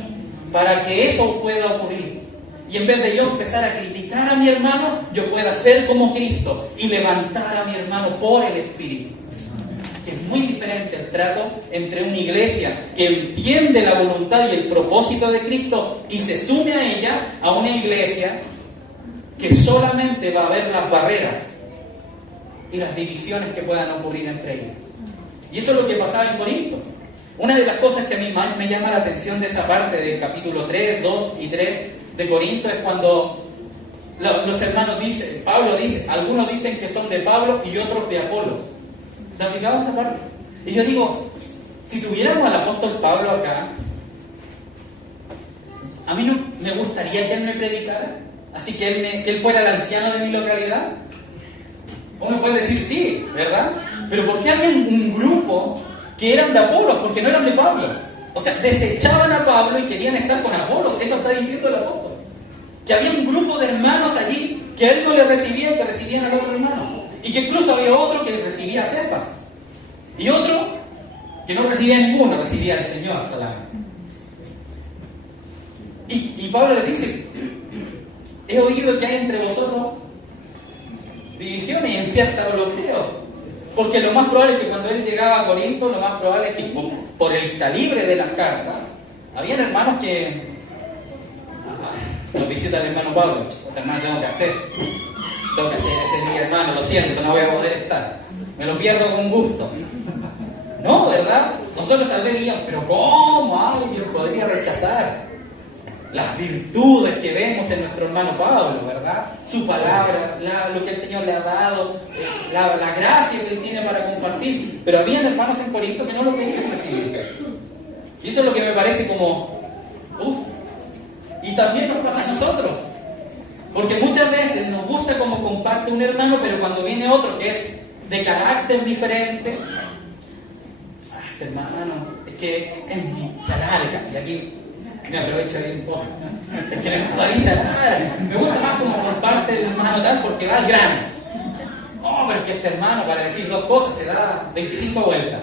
para que eso pueda ocurrir. Y en vez de yo empezar a criticar a mi hermano, yo pueda ser como Cristo y levantar a mi hermano por el Espíritu. que es muy diferente el trato entre una iglesia que entiende la voluntad y el propósito de Cristo y se sume a ella, a una iglesia que solamente va a ver las barreras y las divisiones que puedan ocurrir entre ellos. Y eso es lo que pasaba en Corinto. Una de las cosas que a mí más me llama la atención de esa parte del capítulo 3, 2 y 3 de Corinto es cuando los hermanos dicen, Pablo dice, algunos dicen que son de Pablo y otros de Apolos. ¿Se ha fijado esta parte? Y yo digo, si tuviéramos al apóstol Pablo acá, a mí no me gustaría que él me predicara, así que él fuera el anciano de mi localidad. Uno puede decir sí, ¿verdad? Pero ¿por qué había un grupo que eran de Apolos? Porque no eran de Pablo. O sea, desechaban a Pablo y querían estar con Apolos. Eso está diciendo el apóstol. Que había un grupo de hermanos allí que a él no le recibían, que recibían al otro hermano. Y que incluso había otro que recibía a Cefas. Y otro que no recibía a ninguno, recibía al Señor solamente. Y Pablo le dice, he oído que hay entre vosotros divisiones, y en cierta lo creo. Porque lo más probable es que cuando él llegaba a Corinto, lo más probable es que por el calibre de las cartas, habían hermanos que nos visita el hermano Pablo. Hermano, tengo que hacer ese es mi hermano, lo siento, no voy a poder estar, me lo pierdo con gusto. No, ¿verdad? Nosotros tal vez diríamos, pero ¿cómo alguien podría rechazar las virtudes que vemos en nuestro hermano Pablo, ¿verdad? Su palabra, lo que el Señor le ha dado, la gracia que él tiene para compartir. Pero había hermanos en Corinto que no lo querían recibir. Y eso es lo que me parece como, y también nos pasa a nosotros. Porque muchas veces nos gusta como comparte un hermano, pero cuando viene otro que es de carácter diferente, este hermano, es que se alarga, y aquí me aprovecho ahí un poco. Es que el hermano David se alarga. Me gusta más como comparte el hermano tal porque va al grano. No, pero es que este hermano, para decir dos cosas, se da 25 vueltas.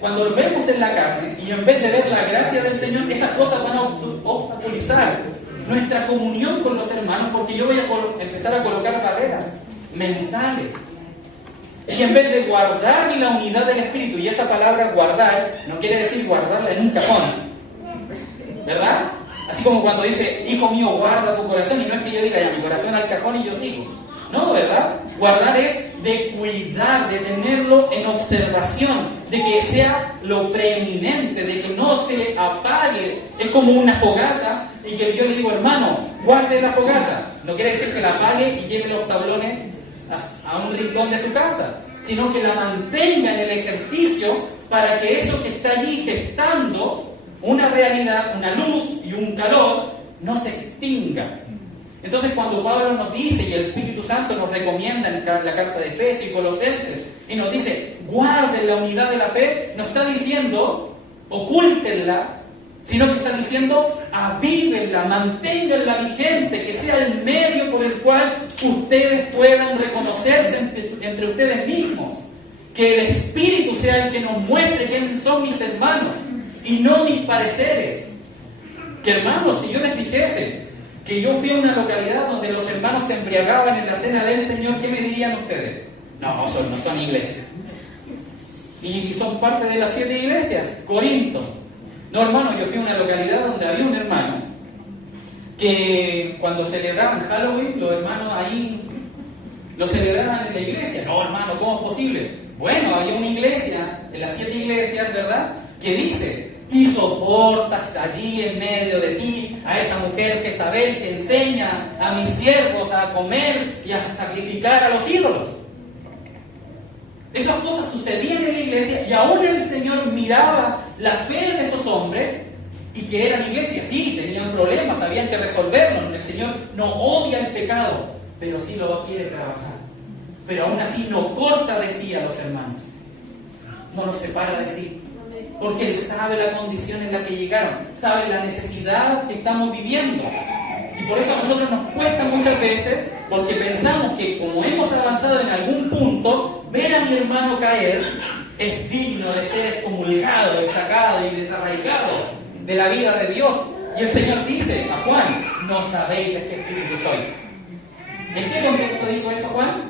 Cuando lo vemos en la carne y en vez de ver la gracia del Señor, esas cosas van a obstaculizar nuestra comunión con los hermanos, porque yo voy a empezar a colocar barreras mentales. Y en vez de guardar la unidad del Espíritu, y esa palabra guardar no quiere decir guardarla en un cajón, ¿verdad? Así como cuando dice, hijo mío, guarda tu corazón, y no es que yo diga, ya, mi corazón al cajón y yo sigo. No, ¿verdad? Guardar es de cuidar, de tenerlo en observación, de que sea lo preeminente, de que no se apague. Es como una fogata, y que yo le digo, hermano, guarde la fogata. No quiere decir que la apague y lleve los tablones a un rincón de su casa, sino que la mantenga en el ejercicio para que eso que está allí gestando una realidad, una luz y un calor, no se extinga. Entonces cuando Pablo nos dice, y el Espíritu Santo nos recomienda en la carta de Efesios y Colosenses, y nos dice, guarden la unidad de la fe, no está diciendo, ocúltenla, sino que está diciendo, avívenla, manténganla vigente, que sea el medio por el cual ustedes puedan reconocerse entre ustedes mismos. Que el Espíritu sea el que nos muestre quiénes son mis hermanos, y no mis pareceres. Que hermanos, si yo les dijese que yo fui a una localidad donde los hermanos se embriagaban en la cena del Señor, ¿qué me dirían ustedes? No son iglesias. Y son parte de las 7 iglesias, Corinto. No, hermano, yo fui a una localidad donde había un hermano que cuando celebraban Halloween, los hermanos ahí lo celebraban en la iglesia. No, hermano, ¿cómo es posible? Bueno, había una iglesia, en las 7 iglesias, ¿verdad?, que dice, y soportas allí en medio de ti a esa mujer Jezabel que enseña a mis siervos a comer y a sacrificar a los ídolos. Esas cosas sucedían en la iglesia y aún el Señor miraba la fe de esos hombres y que eran iglesias. Sí, tenían problemas, habían que resolverlos. El Señor no odia el pecado, pero sí lo quiere trabajar. Pero aún así no corta de sí a los hermanos. No los separa de sí. Porque Él sabe la condición en la que llegaron, sabe la necesidad que estamos viviendo. Y por eso a nosotros nos cuesta muchas veces, porque pensamos que como hemos avanzado en algún punto, ver a mi hermano caer es digno de ser excomulgado, sacado y desarraigado de la vida de Dios. Y el Señor dice a Juan, no sabéis de qué espíritu sois. ¿En qué contexto dijo eso Juan?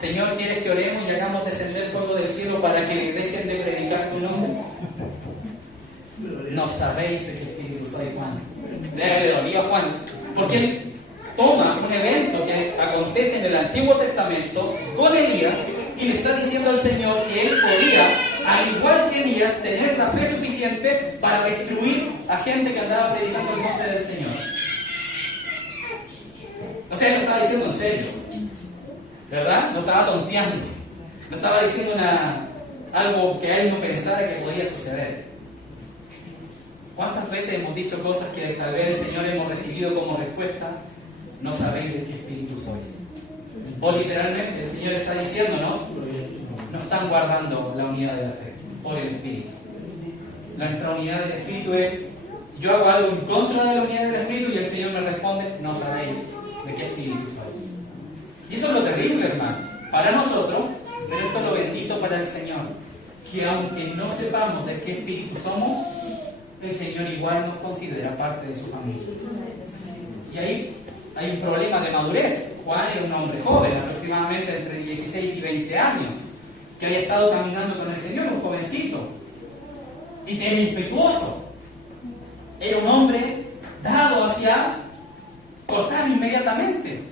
Señor, ¿quieres que oremos y hagamos descender fuego del cielo para que dejen de predicar tu nombre? No sabéis de qué espíritu soy, Juan. Le dolía a Juan, porque él toma un evento que acontece en el Antiguo Testamento con Elías y le está diciendo al Señor que él podía, al igual que Elías, tener la fe suficiente para destruir a gente que andaba predicando el nombre del Señor. O sea, él lo estaba diciendo en serio, ¿verdad? No estaba tonteando, no estaba diciendo algo que a él no pensara que podía suceder. ¿Cuántas veces hemos dicho cosas que tal vez el Señor hemos recibido como respuesta? No sabéis de qué espíritu sois. O literalmente el Señor está diciéndonos, no están guardando la unidad de la fe por el Espíritu. Nuestra unidad del Espíritu es, yo hago algo en contra de la unidad del Espíritu y el Señor me responde, no sabéis de qué espíritu sois. Y eso es lo terrible, hermanos, para nosotros, pero esto es lo bendito para el Señor, que aunque no sepamos de qué espíritu somos, el Señor igual nos considera parte de su familia. Y ahí hay un problema de madurez. Juan era un hombre joven, aproximadamente entre 16 y 20 años, que había estado caminando con el Señor, un jovencito, y era impetuoso. Era un hombre dado hacia cortar inmediatamente,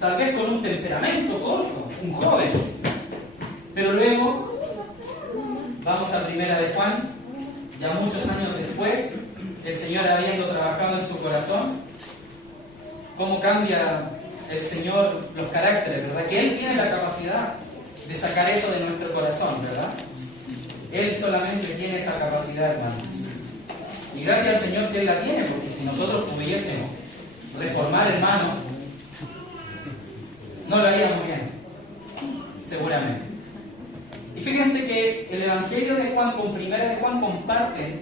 tal vez con un temperamento corto, un joven. Pero luego, vamos a Primera de Juan, ya muchos años después, el Señor habiendo trabajado en su corazón, cómo cambia el Señor los caracteres, ¿verdad? Que Él tiene la capacidad de sacar eso de nuestro corazón, ¿verdad? Él solamente tiene esa capacidad, hermanos. Y gracias al Señor que Él la tiene, porque si nosotros pudiésemos reformar hermanos, no lo haríamos bien, seguramente. Y fíjense que el Evangelio de Juan con Primera de Juan comparten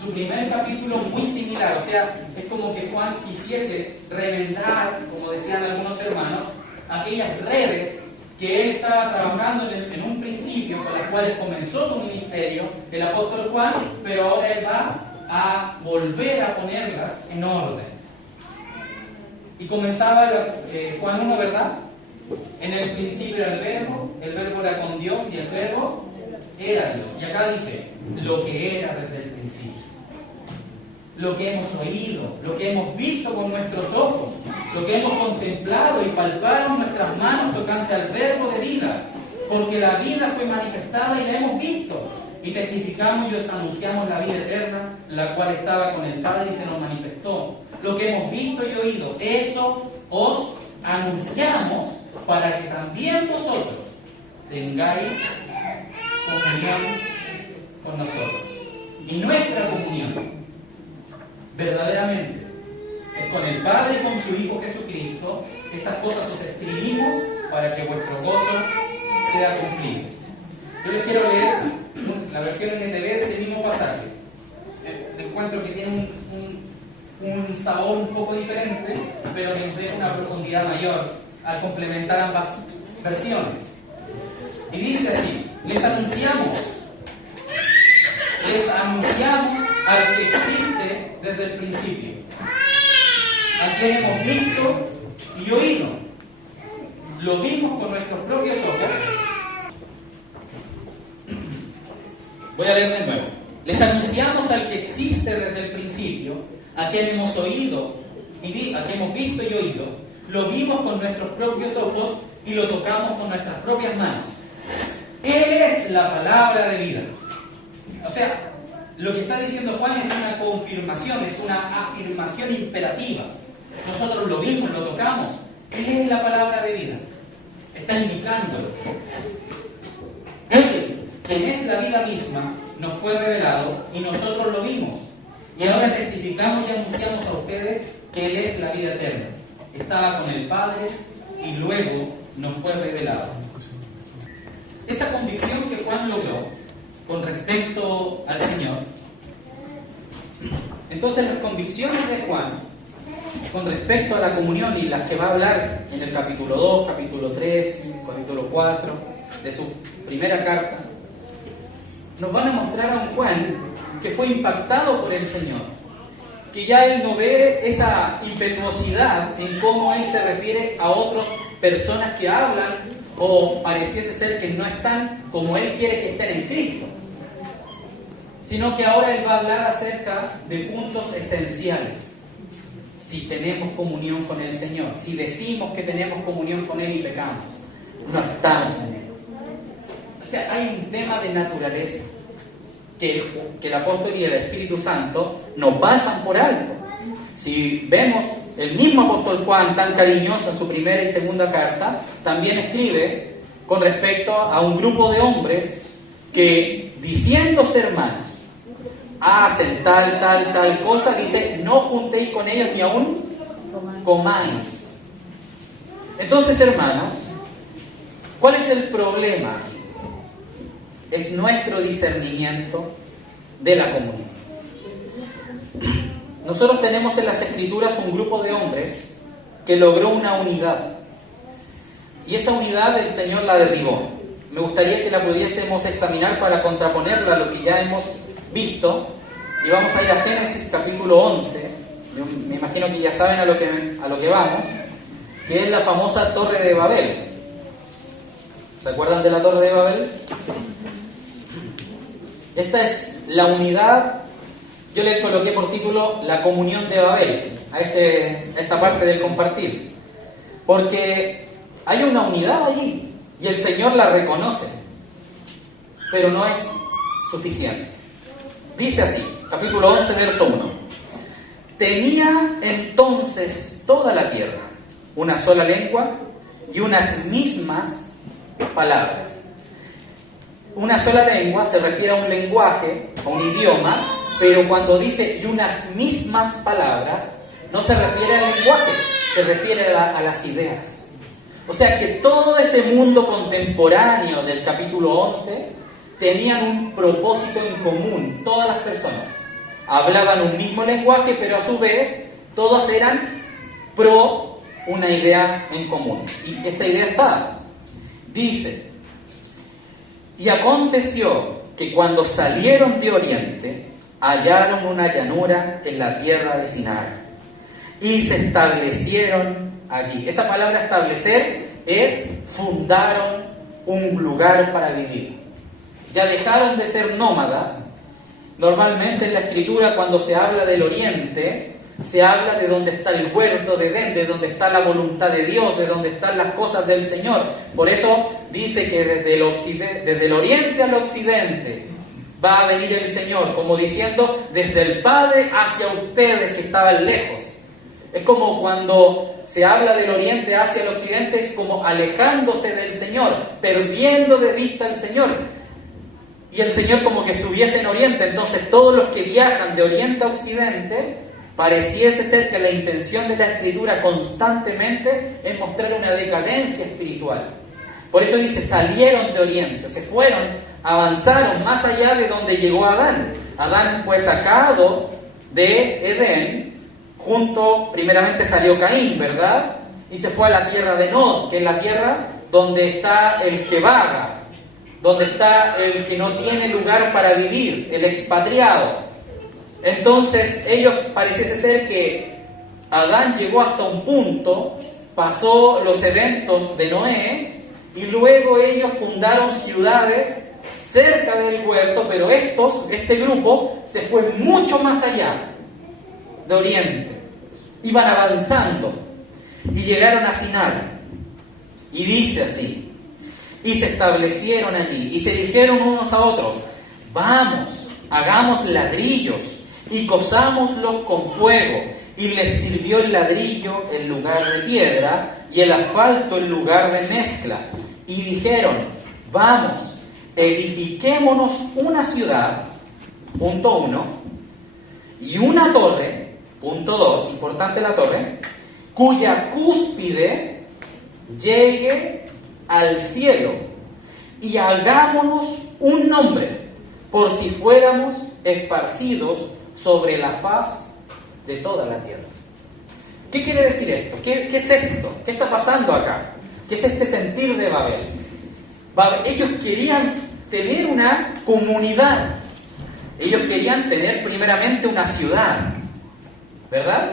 su primer capítulo muy similar, o sea, es como que Juan quisiese revendar, como decían algunos hermanos, aquellas redes que él estaba trabajando en un principio, con las cuales comenzó su ministerio, el apóstol Juan, pero ahora él va a volver a ponerlas en orden. Y comenzaba Juan 1, ¿verdad? En el principio era el verbo era con Dios y el verbo era Dios. Y acá dice, lo que era desde el principio. Lo que hemos oído, lo que hemos visto con nuestros ojos, lo que hemos contemplado y palpado en nuestras manos tocante al verbo de vida, porque la vida fue manifestada y la hemos visto, y testificamos y os anunciamos la vida eterna, la cual estaba con el Padre y se nos manifestó. Lo que hemos visto y oído, eso os anunciamos para que también vosotros tengáis comunión con nosotros. Y nuestra comunión verdaderamente es con el Padre y con su Hijo Jesucristo. Estas cosas os escribimos para que vuestro gozo sea cumplido. Yo les quiero leer la versión NTV de ese mismo pasaje. Encuentro que tiene un sabor un poco diferente, pero que nos deja una profundidad mayor al complementar ambas versiones. Y dice así: les anunciamos al que existe desde el principio, al que hemos visto y oído. Lo vimos con nuestros propios ojos. Voy a leer de nuevo. Les anunciamos al que existe desde el principio, a quien hemos oído, a quien hemos visto y oído. Lo vimos con nuestros propios ojos y lo tocamos con nuestras propias manos. Él es la palabra de vida. O sea, lo que está diciendo Juan es una confirmación, es una afirmación imperativa. Nosotros lo vimos, lo tocamos. Él es la palabra de vida. Está indicándolo. Él, quien es la vida misma, nos fue revelado y nosotros lo vimos. Y ahora testificamos y anunciamos a ustedes que Él es la vida eterna. Estaba con el Padre y luego nos fue revelado. Esta convicción que Juan logró con respecto al Señor. Entonces las convicciones de Juan con respecto a la comunión, y las que va a hablar en el capítulo 2, capítulo 3, capítulo 4 de su primera carta, nos van a mostrar a un Juan que fue impactado por el Señor, que ya él no ve esa impetuosidad en cómo él se refiere a otras personas que hablan o pareciese ser que no están como Él quiere que estén en Cristo, sino que ahora Él va a hablar acerca de puntos esenciales. Si tenemos comunión con el Señor, si decimos que tenemos comunión con Él y pecamos, no estamos en Él. O sea, hay un tema de naturaleza que el apóstol y el Espíritu Santo nos pasan por alto. Si vemos, el mismo apóstol Juan, tan cariñoso en su primera y segunda carta, también escribe con respecto a un grupo de hombres que, diciéndose hermanos, hacen tal cosa, dice, no juntéis con ellos ni aún comáis. Entonces, hermanos, ¿cuál es el problema? Es nuestro discernimiento de la comunión. Nosotros tenemos en las Escrituras un grupo de hombres que logró una unidad. Y esa unidad el Señor la derribó. Me gustaría que la pudiésemos examinar para contraponerla a lo que ya hemos visto. Y vamos a ir a Génesis capítulo 11. Yo me imagino que ya saben a lo que vamos, que es la famosa Torre de Babel. ¿Se acuerdan de la Torre de Babel? Esta es la unidad. Yo le coloqué por título la comunión de Babel a esta parte del compartir, porque hay una unidad allí y el Señor la reconoce, pero no es suficiente. Dice así, capítulo 11, verso 1: tenía entonces toda la tierra una sola lengua y unas mismas palabras. Una sola lengua se refiere a un lenguaje, a un idioma, pero cuando dice y unas mismas palabras, no se refiere al lenguaje, se refiere a las ideas. O sea que todo ese mundo contemporáneo del capítulo 11 tenían un propósito en común, todas las personas. Hablaban un mismo lenguaje, pero a su vez todos eran pro una idea en común. Y esta idea está. Dice: y aconteció que cuando salieron de oriente, hallaron una llanura en la tierra de Sinar, y se establecieron allí. Esa palabra establecer es fundaron un lugar para vivir. Ya dejaron de ser nómadas. Normalmente en la Escritura, cuando se habla del oriente, se habla de donde está el huerto de Edén, de donde está la voluntad de Dios, de donde están las cosas del Señor. Por eso dice que desde el oriente al occidente va a venir el Señor, como diciendo, desde el Padre hacia ustedes que estaban lejos. Es como cuando se habla del oriente hacia el occidente, es como alejándose del Señor, perdiendo de vista al Señor. Y el Señor como que estuviese en oriente. Entonces todos los que viajan de oriente a occidente, pareciese ser que la intención de la Escritura constantemente es mostrar una decadencia espiritual. Por eso dice, salieron de oriente, se fueron, avanzaron más allá de donde llegó Adán. Adán fue sacado de Edén, primeramente salió Caín, ¿verdad? Y se fue a la tierra de Nod, que es la tierra donde está el que vaga, donde está el que no tiene lugar para vivir, el expatriado. Entonces ellos pareciese ser que Adán llegó hasta un punto, pasó los eventos de Noé y luego ellos fundaron ciudades cerca del huerto, pero este grupo se fue mucho más allá de oriente. Iban avanzando y llegaron a Sinar. Y dice así: y se establecieron allí y se dijeron unos a otros: vamos, hagamos ladrillos y cosámoslos con fuego. Y les sirvió el ladrillo en lugar de piedra y el asfalto en lugar de mezcla. Y dijeron: vamos, edifiquémonos una ciudad, punto 1, y una torre, punto 2, importante la torre, cuya cúspide llegue al cielo, y hagámonos un nombre, por si fuéramos esparcidos sobre la faz de toda la tierra. ¿Qué quiere decir esto? ¿Qué es esto? ¿Qué está pasando acá? ¿Qué es este sentir de Babel? Ellos querían tener una comunidad. Ellos querían tener primeramente una ciudad, ¿verdad?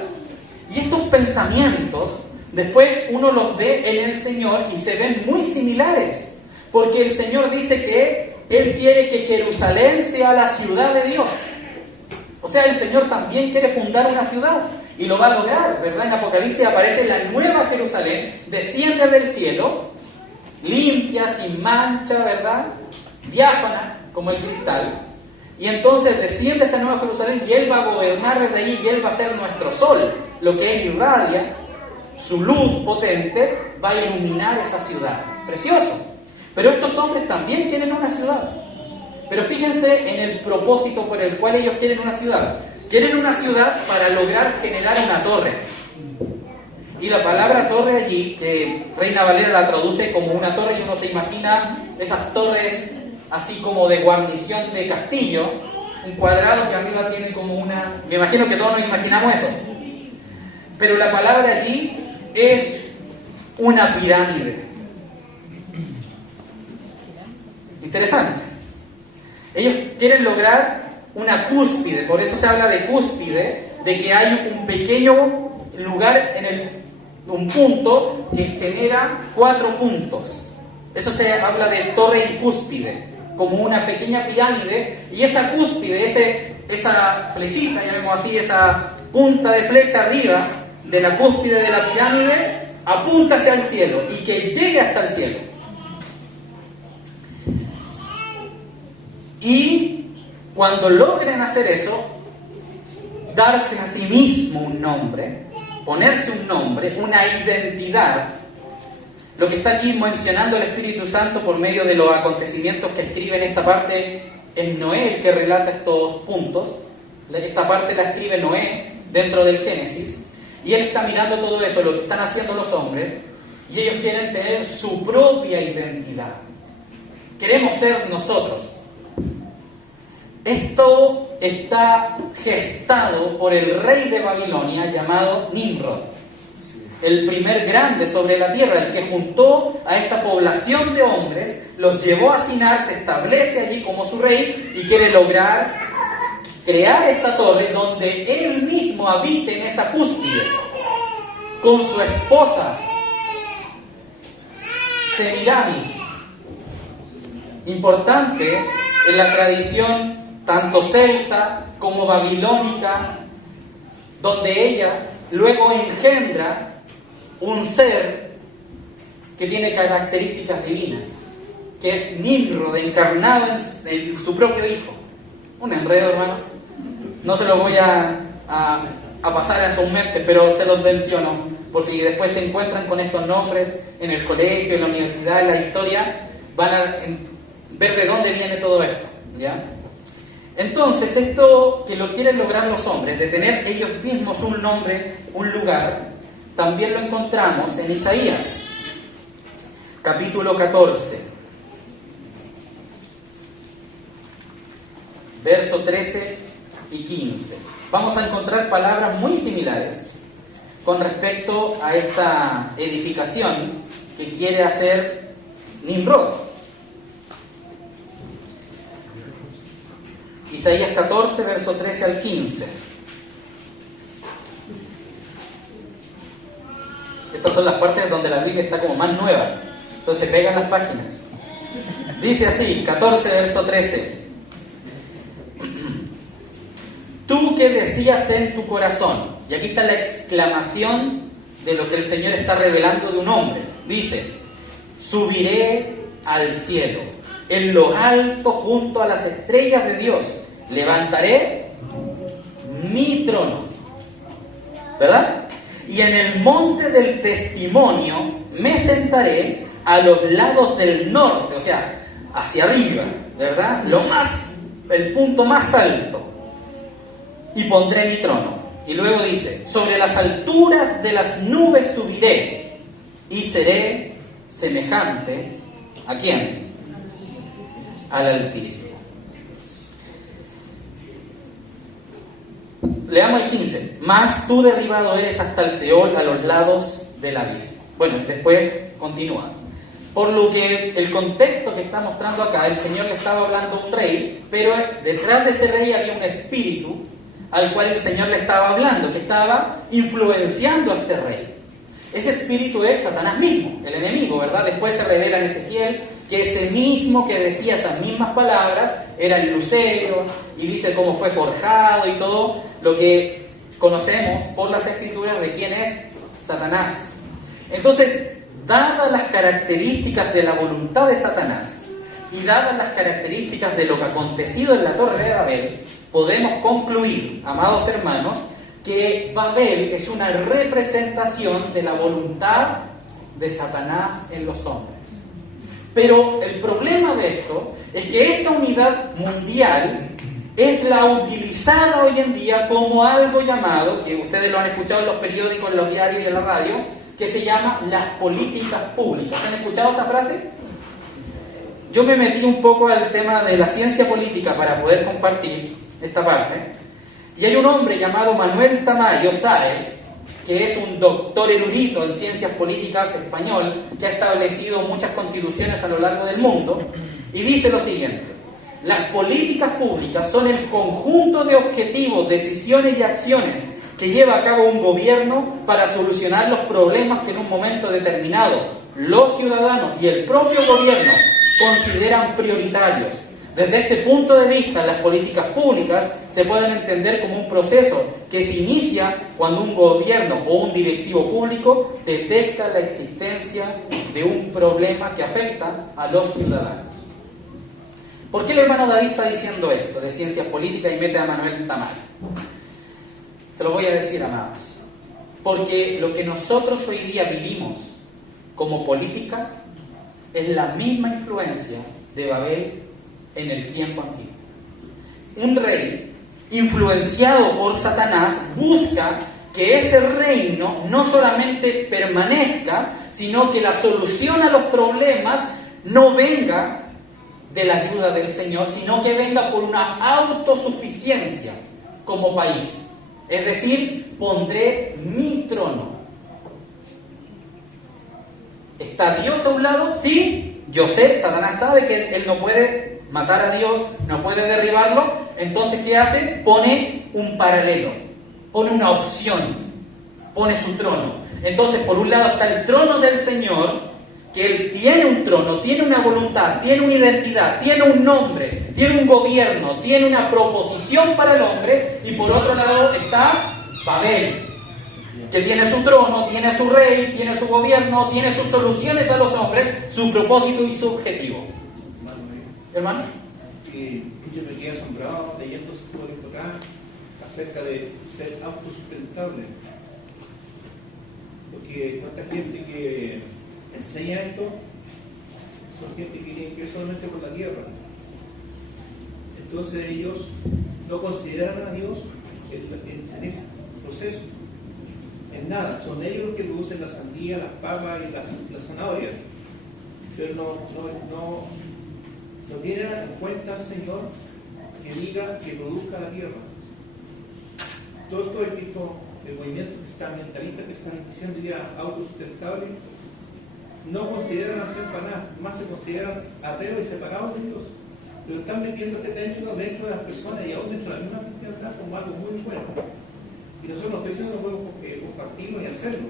Y estos pensamientos Después uno los ve en el Señor y se ven muy similares, porque el Señor dice que Él quiere que Jerusalén sea la ciudad de Dios. O sea, el Señor también quiere fundar una ciudad y lo va a lograr, ¿verdad? En Apocalipsis aparece la nueva Jerusalén, desciende del cielo, limpia, sin mancha, ¿verdad? Diáfana, como el cristal. Y entonces desciende esta nueva Jerusalén y Él va a gobernar desde allí y Él va a ser nuestro sol, lo que Él irradia. Su luz potente va a iluminar esa ciudad. Precioso. Pero estos hombres también quieren una ciudad. Pero fíjense en el propósito por el cual ellos quieren una ciudad. Quieren una ciudad para lograr generar una torre. Y la palabra torre allí, que Reina Valera la traduce como una torre, y uno se imagina esas torres así como de guarnición de castillo, un cuadrado que arriba tiene como una... Me imagino que todos nos imaginamos eso. Pero la palabra allí es una pirámide. Interesante. Ellos quieren lograr una cúspide, por eso se habla de cúspide, de que hay un pequeño lugar un punto que genera 4 puntos. Eso se habla de torre y cúspide, como una pequeña pirámide, y esa cúspide, esa flechita, llamemos así, esa punta de flecha arriba de la cúspide de la pirámide, apunta hacia el cielo y que llegue hasta el cielo. Y cuando logren hacer eso, darse a sí mismo un nombre, ponerse un nombre, una identidad, lo que está aquí mencionando el Espíritu Santo por medio de los acontecimientos que escribe en esta parte, es Noé el que relata estos puntos. Esta parte la escribe Noé dentro del Génesis, y él está mirando todo eso, lo que están haciendo los hombres, y ellos quieren tener su propia identidad. Queremos ser nosotros. Esto está gestado por el rey de Babilonia llamado Nimrod, el primer grande sobre la tierra, el que juntó a esta población de hombres, los llevó a Sinar, se establece allí como su rey y quiere lograr crear esta torre donde él mismo habite en esa cúspide con su esposa Semiramis, importante en la tradición tanto celta como babilónica, donde ella luego engendra un ser que tiene características divinas, que es Nimrod, encarnado en su propio hijo. Un enredo, hermano. No se lo voy a pasar a su mente, pero se los menciono, por si después se encuentran con estos nombres en el colegio, en la universidad, en la historia, van a ver de dónde viene todo esto, ¿ya? Entonces, esto que lo quieren lograr los hombres, de tener ellos mismos un nombre, un lugar, también lo encontramos en Isaías, capítulo 14, verso 13 y 15. Vamos a encontrar palabras muy similares con respecto a esta edificación que quiere hacer Nimrod. Isaías 14, verso 13 al 15. Estas son las partes donde la Biblia está como más nueva, entonces pegan las páginas. Dice así, 14, verso 13. Tú que decías en tu corazón, y aquí está la exclamación de lo que el Señor está revelando de un hombre. Dice, subiré al cielo, en lo alto junto a las estrellas de Dios, levantaré mi trono, ¿verdad? Y en el monte del testimonio me sentaré a los lados del norte, o sea, hacia arriba, ¿verdad? El punto más alto, y pondré mi trono. Y luego dice, sobre las alturas de las nubes subiré y seré semejante ¿a quién? Al Altísimo. Leamos el 15. Mas tú derribado eres hasta el Seol, a los lados del abismo. Bueno, después continúa. Por lo que el contexto que está mostrando acá, el Señor le estaba hablando a un rey, pero detrás de ese rey había un espíritu al cual el Señor le estaba hablando, que estaba influenciando a este rey. Ese espíritu es Satanás mismo, el enemigo, ¿verdad? Después se revela en Ezequiel que ese mismo que decía esas mismas palabras era el lucero, y dice cómo fue forjado y todo lo que conocemos por las Escrituras de quién es Satanás. Entonces, dadas las características de la voluntad de Satanás y dadas las características de lo que ha acontecido en la Torre de Babel, podemos concluir, amados hermanos, que Babel es una representación de la voluntad de Satanás en los hombres. Pero el problema de esto es que esta unidad mundial es la utilizada hoy en día como algo llamado, que ustedes lo han escuchado en los periódicos, en los diarios y en la radio, que se llama las políticas públicas. ¿Han escuchado esa frase? Yo me metí un poco al tema de la ciencia política para poder compartir esta parte. Y hay un hombre llamado Manuel Tamayo Sáez, que es un doctor erudito en ciencias políticas español, que ha establecido muchas constituciones a lo largo del mundo, y dice lo siguiente: las políticas públicas son el conjunto de objetivos, decisiones y acciones que lleva a cabo un gobierno para solucionar los problemas que en un momento determinado los ciudadanos y el propio gobierno consideran prioritarios. Desde este punto de vista, las políticas públicas se pueden entender como un proceso que se inicia cuando un gobierno o un directivo público detecta la existencia de un problema que afecta a los ciudadanos. ¿Por qué el hermano David está diciendo esto de ciencias políticas y mete a Manuel Tamayo? Se lo voy a decir, amados. Porque lo que nosotros hoy día vivimos como política es la misma influencia de Babel en el tiempo antiguo. Un rey influenciado por Satanás busca que ese reino no solamente permanezca, sino que la solución a los problemas no venga de la ayuda del Señor, sino que venga por una autosuficiencia como país. Es decir, pondré mi trono. ¿Está Dios a un lado? Sí, yo sé, Satanás sabe que él no puede matar a Dios, no puede derribarlo. Entonces, ¿qué hace? Pone un paralelo, pone una opción, pone su trono. Entonces, por un lado está el trono del Señor, que Él tiene un trono, tiene una voluntad, tiene una identidad, tiene un nombre, tiene un gobierno, tiene una proposición para el hombre, y por otro lado está Babel, que tiene su trono, tiene su rey, tiene su gobierno, tiene sus soluciones a los hombres, su propósito y su objetivo. Hermano, yo me quedé asombrado leyendo por acá acerca de ser autosustentable, porque cuánta gente que enseña esto son gente que tiene que ver solamente por la tierra. Entonces ellos no consideran a Dios en ese proceso, en nada. Son ellos los que producen la sandía, las papas y las zanahorias. Entonces no tienen en cuenta al Señor que diga que produzca la tierra. Todo esto he visto el movimiento que está ambientalista, que están diciendo ya autosustentable, no consideran hacer para nada, más se consideran ateos y separados de Dios, pero están metiendo este término dentro de las personas y aún dentro de la misma cristiandad como algo muy bueno. Y nosotros no estoy diciendo que podemos compartirlo y hacerlo,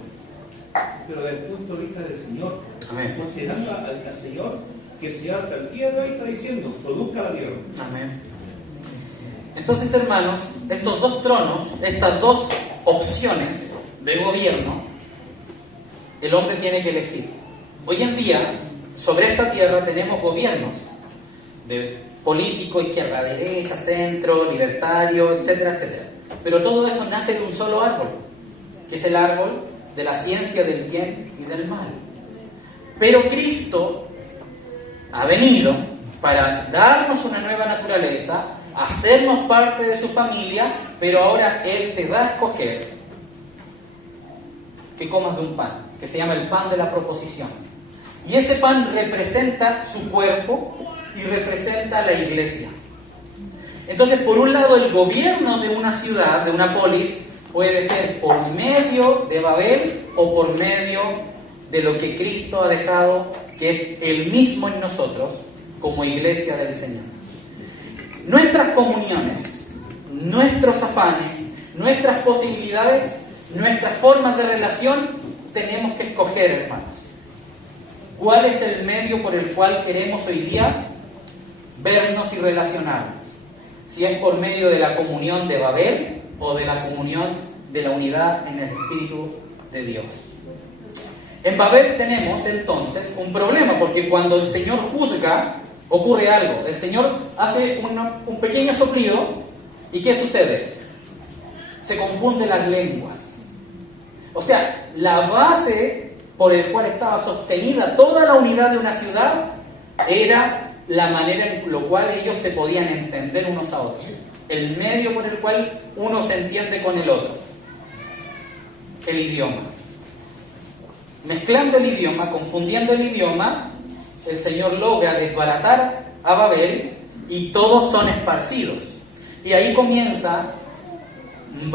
pero desde el punto de vista del Señor. Amén. Considerando al Señor, que el Señor hasta el día de hoy está diciendo, produzca la tierra. Amén. Entonces, hermanos, estos dos tronos, estas dos opciones de gobierno, el hombre tiene que elegir. Hoy en día, sobre esta tierra tenemos gobiernos de político, izquierda, derecha, centro, libertario, etcétera, etcétera. Pero todo eso nace de un solo árbol, que es el árbol de la ciencia del bien y del mal. Pero Cristo ha venido para darnos una nueva naturaleza, hacernos parte de su familia, pero ahora Él te da a escoger que comas de un pan, que se llama el pan de la proposición. Y ese pan representa su cuerpo y representa la iglesia. Entonces, por un lado, el gobierno de una ciudad, de una polis, puede ser por medio de Babel o por medio de lo que Cristo ha dejado, que es el mismo en nosotros, como iglesia del Señor. Nuestras comuniones, nuestros afanes, nuestras posibilidades, nuestras formas de relación tenemos que escoger, hermanos? ¿Cuál es el medio por el cual queremos hoy día vernos y relacionarnos? Si es por medio de la comunión de Babel o de la comunión de la unidad en el Espíritu de Dios. En Babel tenemos entonces un problema, porque cuando el Señor juzga, ocurre algo. El Señor hace un pequeño soplido, ¿y qué sucede? Se confunden las lenguas. O sea, la base por el cual estaba sostenida toda la unidad de una ciudad era la manera en la cual ellos se podían entender unos a otros. El medio por el cual uno se entiende con el otro. El idioma. Mezclando el idioma, confundiendo el idioma, el Señor logra desbaratar a Babel y todos son esparcidos. Y ahí comienza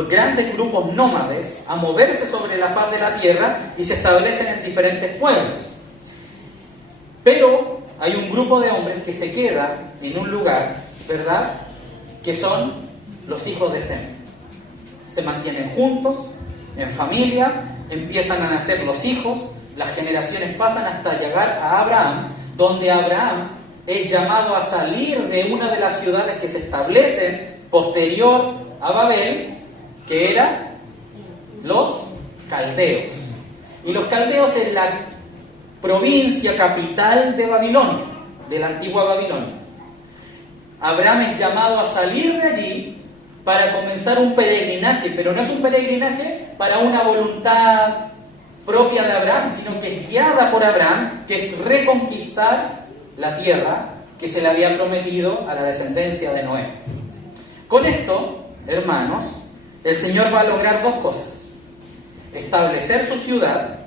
grandes grupos nómades a moverse sobre la faz de la tierra y se establecen en diferentes pueblos. Pero hay un grupo de hombres que se queda en un lugar, ¿verdad?, que son los hijos de Sem. Se mantienen juntos, en familia, empiezan a nacer los hijos, las generaciones pasan hasta llegar a Abraham, donde Abraham es llamado a salir de una de las ciudades que se establecen posterior a Babel, que eran los caldeos. Y los caldeos es la provincia capital de Babilonia, de la antigua Babilonia. Abraham es llamado a salir de allí para comenzar un peregrinaje, pero no es un peregrinaje para una voluntad propia de Abraham, sino que es guiada por Abraham, que es reconquistar la tierra que se le había prometido a la descendencia de Noé. Con esto, hermanos, el Señor va a lograr dos cosas: establecer su ciudad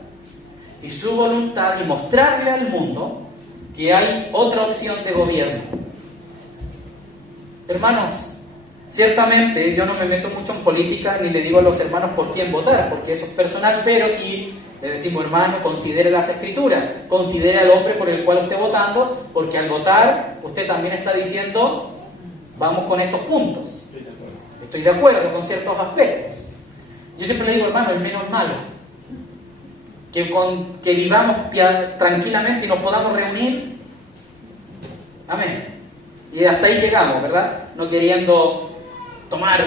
y su voluntad, y mostrarle al mundo que hay otra opción de gobierno. Hermanos, ciertamente yo no me meto mucho en política ni le digo a los hermanos por quién votar, porque eso es personal, pero sí le decimos: hermano, considere las Escrituras, considere al hombre por el cual esté votando, porque al votar usted también está diciendo: vamos con estos puntos. Estoy de acuerdo con ciertos aspectos. Yo siempre le digo: hermano, el menos malo, que vivamos tranquilamente y nos podamos reunir. Amén. Y hasta ahí llegamos, ¿verdad? No queriendo tomar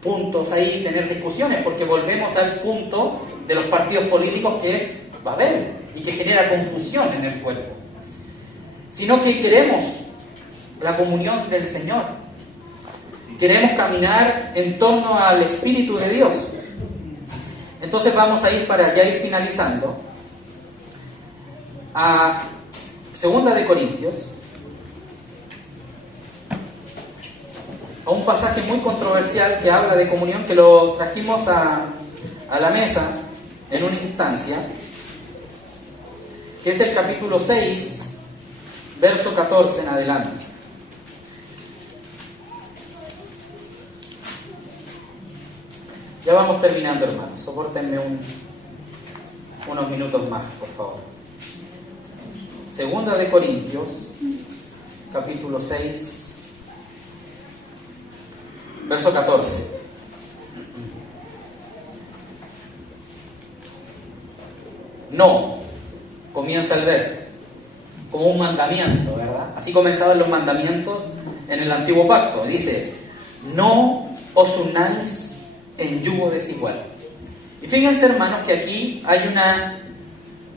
puntos ahí, tener discusiones, porque volvemos al punto de los partidos políticos, que es Babel, y que genera confusión en el pueblo. Sino que queremos la comunión del Señor. Queremos caminar en torno al Espíritu de Dios. Entonces vamos a ir, para ya ir finalizando, a 2 de Corintios, a un pasaje muy controversial que habla de comunión, que lo trajimos a la mesa en una instancia, que es el capítulo 6, verso 14 en adelante. Ya vamos terminando, hermanos. Sopórtenme unos minutos más, por favor. 2 de Corintios, capítulo 6, verso 14. No, comienza el verso, como un mandamiento, ¿verdad? Así comenzaban los mandamientos en el antiguo pacto. Dice: no os unáis en yugo desigual. Y fíjense, hermanos, que aquí hay una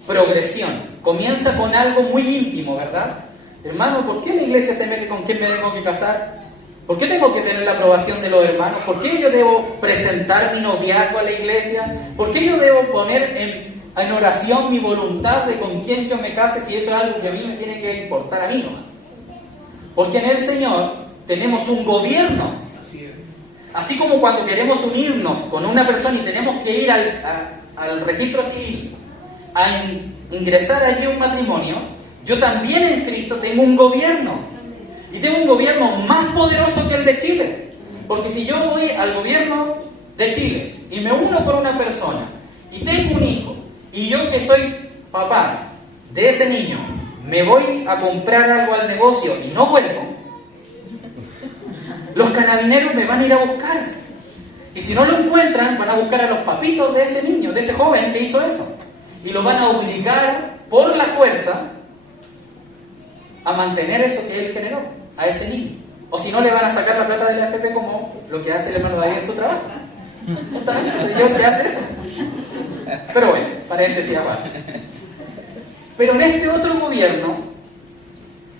progresión. Comienza con algo muy íntimo, ¿verdad? Hermano, ¿por qué la iglesia se mete con quién me tengo que casar? ¿Por qué tengo que tener la aprobación de los hermanos? ¿Por qué yo debo presentar mi noviazgo a la iglesia? ¿Por qué yo debo poner en oración mi voluntad de con quién yo me case, si eso es algo que a mí me tiene que importar a mí, ¿no? Porque en el Señor tenemos un gobierno. Así como cuando queremos unirnos con una persona y tenemos que ir al registro civil a ingresar allí un matrimonio, yo también en Cristo tengo un gobierno. Y tengo un gobierno más poderoso que el de Chile. Porque si yo voy al gobierno de Chile y me uno con una persona y tengo un hijo, y yo que soy papá de ese niño me voy a comprar algo al negocio y no vuelvo, los carabineros me van a ir a buscar. Y si no lo encuentran, van a buscar a los papitos de ese niño, de ese joven que hizo eso. y lo van a obligar por la fuerza a mantener eso que él generó, a ese niño. O si no, le van a sacar la plata de la AFP, como lo que hace el hermano David en su trabajo. Justamente, el señor que hace eso. Pero bueno, paréntesis aparte. Pero en este otro gobierno,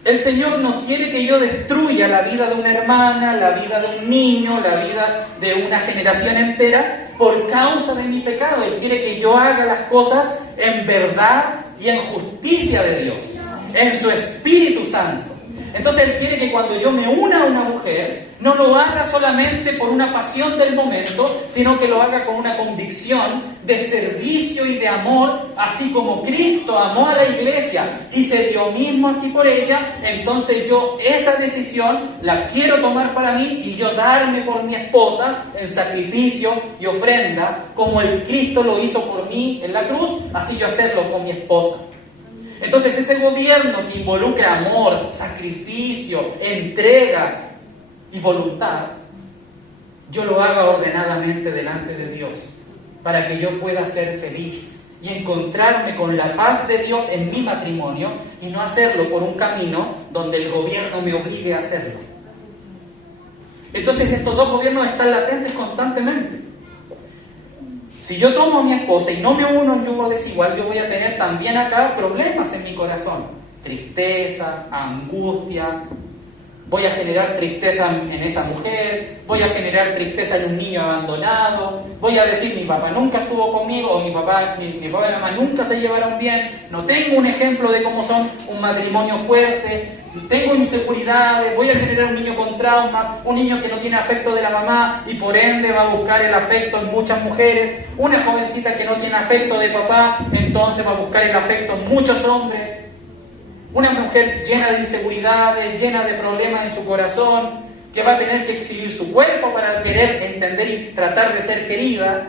el Señor no quiere que yo destruya la vida de una hermana, la vida de un niño, la vida de una generación entera por causa de mi pecado. Él quiere que yo haga las cosas en verdad y en justicia de Dios, en su Espíritu Santo. Entonces Él quiere que cuando yo me una a una mujer, no lo haga solamente por una pasión del momento, sino que lo haga con una convicción de servicio y de amor, así como Cristo amó a la iglesia y se dio mismo así por ella. Entonces yo esa decisión la quiero tomar para mí y yo darme por mi esposa en sacrificio y ofrenda, como el Cristo lo hizo por mí en la cruz, así yo hacerlo con mi esposa. Entonces ese gobierno que involucra amor, sacrificio, entrega y voluntad, yo lo haga ordenadamente delante de Dios, para que yo pueda ser feliz y encontrarme con la paz de Dios en mi matrimonio y no hacerlo por un camino donde el gobierno me obligue a hacerlo. Entonces estos dos gobiernos están latentes constantemente. Si yo tomo a mi esposa y no me uno en yugo desigual, yo voy a tener también acá problemas en mi corazón. Tristeza, angustia. Voy a generar tristeza en esa mujer. Voy a generar tristeza en un niño abandonado. Voy a decir, mi papá nunca estuvo conmigo, o mi papá y mi mamá nunca se llevaron bien. No tengo un ejemplo de cómo son un matrimonio fuerte. Tengo inseguridades, voy a generar un niño con traumas, un niño que no tiene afecto de la mamá y por ende va a buscar el afecto en muchas mujeres. Una jovencita que no tiene afecto de papá, entonces va a buscar el afecto en muchos hombres. Una mujer llena de inseguridades, llena de problemas en su corazón, que va a tener que exhibir su cuerpo para querer entender y tratar de ser querida,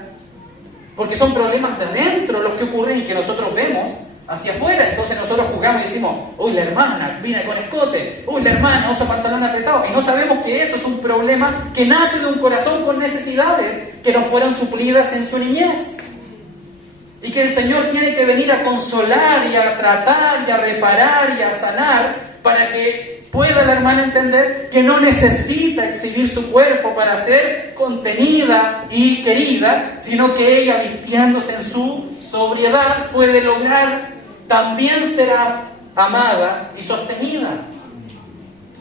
porque son problemas de adentro los que ocurren y que nosotros vemos hacia afuera. Entonces nosotros jugamos y decimos, uy, la hermana viene con escote, uy, la hermana usa pantalón apretado, y no sabemos que eso es un problema que nace de un corazón con necesidades que no fueron suplidas en su niñez, y que el Señor tiene que venir a consolar y a tratar y a reparar y a sanar, para que pueda la hermana entender que no necesita exhibir su cuerpo para ser contenida y querida, sino que ella, vistiéndose en su sobriedad, puede lograr también ser amada y sostenida.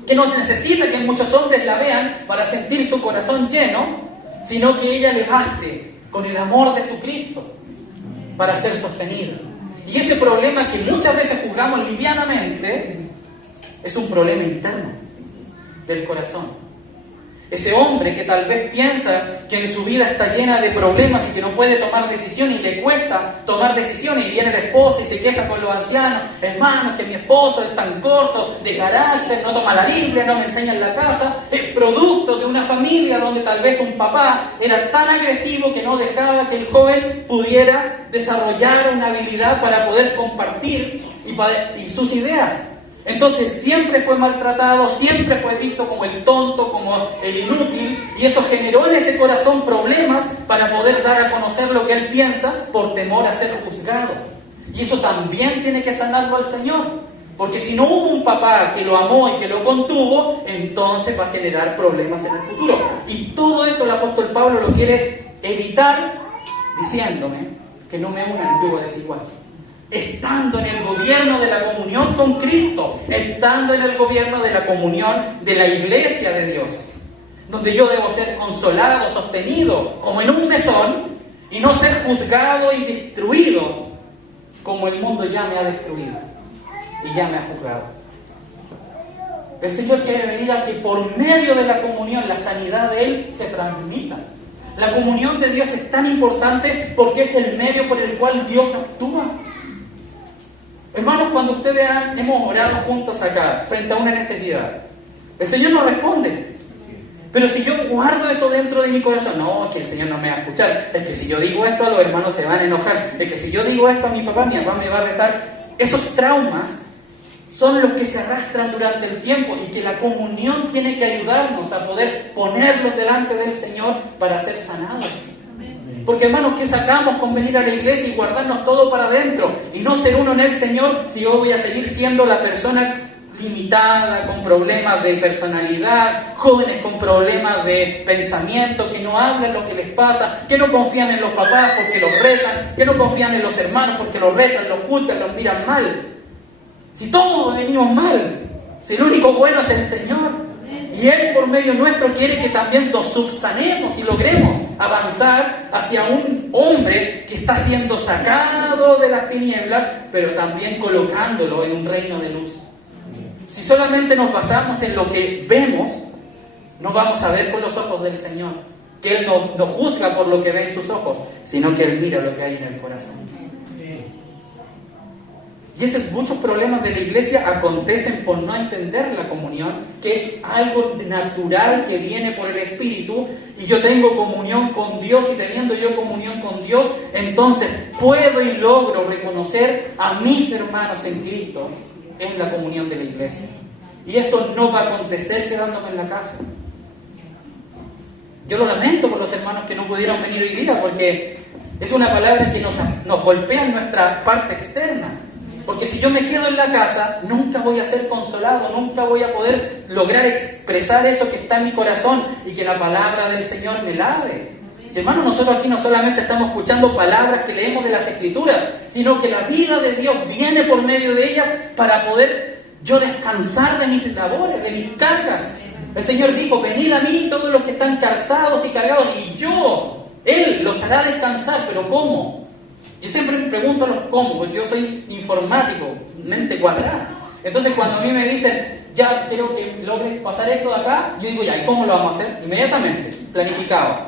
Que no necesita que muchos hombres la vean para sentir su corazón lleno, sino que ella le baste con el amor de su Cristo para ser sostenida. Y ese problema que muchas veces juzgamos livianamente es un problema interno del corazón. Ese hombre que tal vez piensa que en su vida está llena de problemas y que no puede tomar decisiones y le cuesta tomar decisiones, y viene la esposa y se queja con los ancianos, hermano, que mi esposo es tan corto de carácter, no toma la Biblia, no me enseña en la casa. Es producto de una familia donde tal vez un papá era tan agresivo que no dejaba que el joven pudiera desarrollar una habilidad para poder compartir y sus ideas. Entonces siempre fue maltratado, siempre fue visto como el tonto, como el inútil, y eso generó en ese corazón problemas para poder dar a conocer lo que él piensa por temor a ser juzgado. Y eso también tiene que sanarlo al Señor, porque si no hubo un papá que lo amó y que lo contuvo, entonces va a generar problemas en el futuro. Y todo eso el apóstol Pablo lo quiere evitar diciéndome que no me una en yugo desigual. Estando en el gobierno de la comunión con Cristo, estando en el gobierno de la comunión de la iglesia de Dios, donde yo debo ser consolado, sostenido, como en un mesón, y no ser juzgado y destruido, como el mundo ya me ha destruido y ya me ha juzgado. El Señor quiere venir a que por medio de la comunión, la sanidad de Él se transmita. La comunión de Dios es tan importante porque es el medio por el cual Dios actúa. Hermanos, cuando ustedes hemos orado juntos acá, frente a una necesidad, el Señor nos responde. Pero si yo guardo eso dentro de mi corazón, no, es que el Señor no me va a escuchar, es que si yo digo esto, los hermanos se van a enojar, es que si yo digo esto a mi papá me va a retar. Esos traumas son los que se arrastran durante el tiempo, y que la comunión tiene que ayudarnos a poder ponerlos delante del Señor para ser sanados. Porque hermanos, ¿qué sacamos con venir a la iglesia y guardarnos todo para adentro y no ser uno en el Señor si yo voy a seguir siendo la persona limitada, con problemas de personalidad, jóvenes con problemas de pensamiento, que no hablan lo que les pasa, que no confían en los papás porque los retan, que no confían en los hermanos porque los retan, los juzgan, los miran mal? Si todos venimos mal, si el único bueno es el Señor. Y Él por medio nuestro quiere que también nos subsanemos y logremos avanzar hacia un hombre que está siendo sacado de las tinieblas, pero también colocándolo en un reino de luz. Si solamente nos basamos en lo que vemos, no vamos a ver con los ojos del Señor, que Él no juzga por lo que ve en sus ojos, sino que Él mira lo que hay en el corazón. Y esos muchos problemas de la iglesia acontecen por no entender la comunión, que es algo natural que viene por el Espíritu, y yo tengo comunión con Dios, y teniendo yo comunión con Dios, entonces puedo y logro reconocer a mis hermanos en Cristo en la comunión de la iglesia. Y esto no va a acontecer quedándome en la casa. Yo lo lamento por los hermanos que no pudieron venir hoy día, porque es una palabra que nos golpea en nuestra parte externa. Porque si yo me quedo en la casa, nunca voy a ser consolado, nunca voy a poder lograr expresar eso que está en mi corazón y que la palabra del Señor me lave. Si hermanos, nosotros aquí no solamente estamos escuchando palabras que leemos de las Escrituras, sino que la vida de Dios viene por medio de ellas para poder yo descansar de mis labores, de mis cargas. El Señor dijo: venid a mí todos los que están cansados y cargados, y Él los hará descansar. ¿Pero cómo? Yo siempre me pregunto los cómo, porque yo soy informático, mente cuadrada. Entonces cuando a mí me dicen, ya quiero que logres pasar esto de acá, yo digo, ya, ¿y cómo lo vamos a hacer? Inmediatamente, planificado,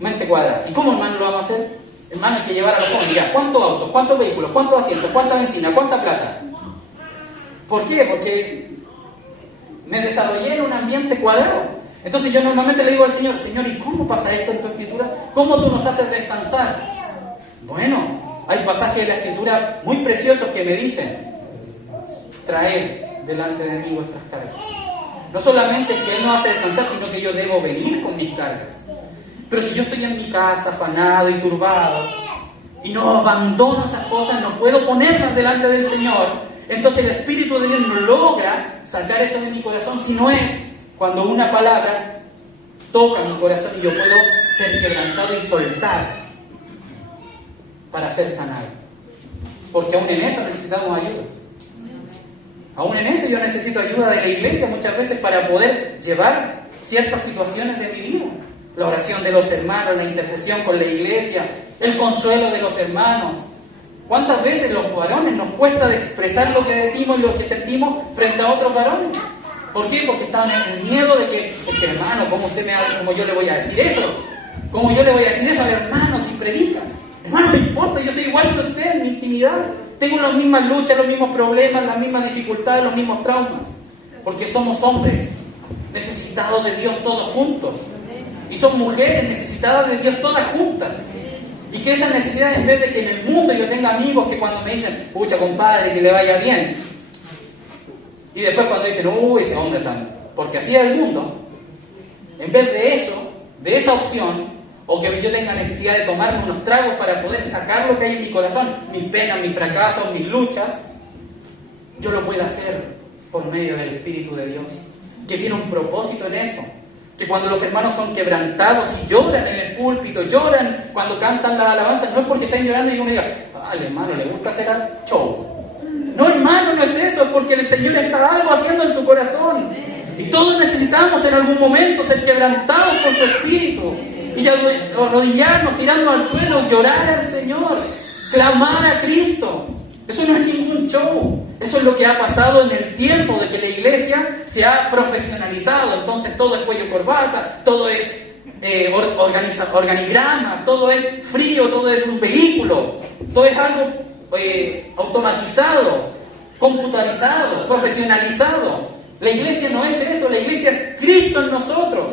mente cuadrada. ¿Y cómo, hermano, lo vamos a hacer? Hermano, hay que llevar a los jóvenes, ya, ¿cuántos autos, cuántos vehículos, cuántos asientos, cuánta benzina, cuánta plata? ¿Por qué? Porque me desarrollé en un ambiente cuadrado. Entonces yo normalmente le digo al Señor, Señor, ¿y cómo pasa esto en tu Escritura? ¿Cómo tú nos haces descansar? Bueno, hay pasajes de la Escritura muy preciosos que me dicen: traed delante de mí vuestras cargas. No solamente es que Él nos hace descansar, sino que yo debo venir con mis cargas. Pero si yo estoy en mi casa afanado y turbado y no abandono esas cosas, no puedo ponerlas delante del Señor, entonces el Espíritu de Dios no logra sacar eso de mi corazón, si no es cuando una palabra toca mi corazón y yo puedo ser quebrantado y soltar para ser sanado. Porque aún en eso necesitamos ayuda. Aún en eso yo necesito ayuda de la iglesia muchas veces para poder llevar ciertas situaciones de mi vida. La oración de los hermanos, la intercesión con la iglesia, el consuelo de los hermanos. ¿Cuántas veces los varones nos cuesta de expresar lo que decimos y lo que sentimos frente a otros varones? ¿Por qué? Porque estamos en el miedo de que, porque hermano, ¿cómo usted me habla? ¿Cómo yo le voy a decir eso? ¿Cómo yo le voy a decir eso al hermano si predica? Hermano, no importa, yo soy igual que usted en mi intimidad. Tengo las mismas luchas, los mismos problemas, las mismas dificultades, los mismos traumas. Porque somos hombres necesitados de Dios todos juntos. Y son mujeres necesitadas de Dios todas juntas. Y que esa necesidad, en vez de que en el mundo yo tenga amigos que cuando me dicen, pucha compadre, que le vaya bien. Y después cuando dicen, ese hombre tan... Porque así es el mundo. En vez de eso, de esa opción, o que yo tenga necesidad de tomarme unos tragos para poder sacar lo que hay en mi corazón, mis penas, mis fracasos, mis luchas, yo lo puedo hacer por medio del Espíritu de Dios, que tiene un propósito en eso. Que cuando los hermanos son quebrantados y lloran en el púlpito, lloran cuando cantan las alabanzas, no es porque estén llorando y uno diga, al hermano le gusta hacer show. No, hermano, no es eso, es porque el Señor está algo haciendo en su corazón. Y todos necesitamos en algún momento ser quebrantados por su Espíritu. Y arrodillarnos, tirarnos al suelo, llorar al Señor, clamar a Cristo. Eso no es ningún show. Eso es lo que ha pasado en el tiempo de que la iglesia se ha profesionalizado. Entonces todo es cuello corbata, todo es organigramas, todo es frío, todo es un vehículo, todo es algo automatizado, computarizado, profesionalizado. La iglesia no es eso, la iglesia es Cristo en nosotros.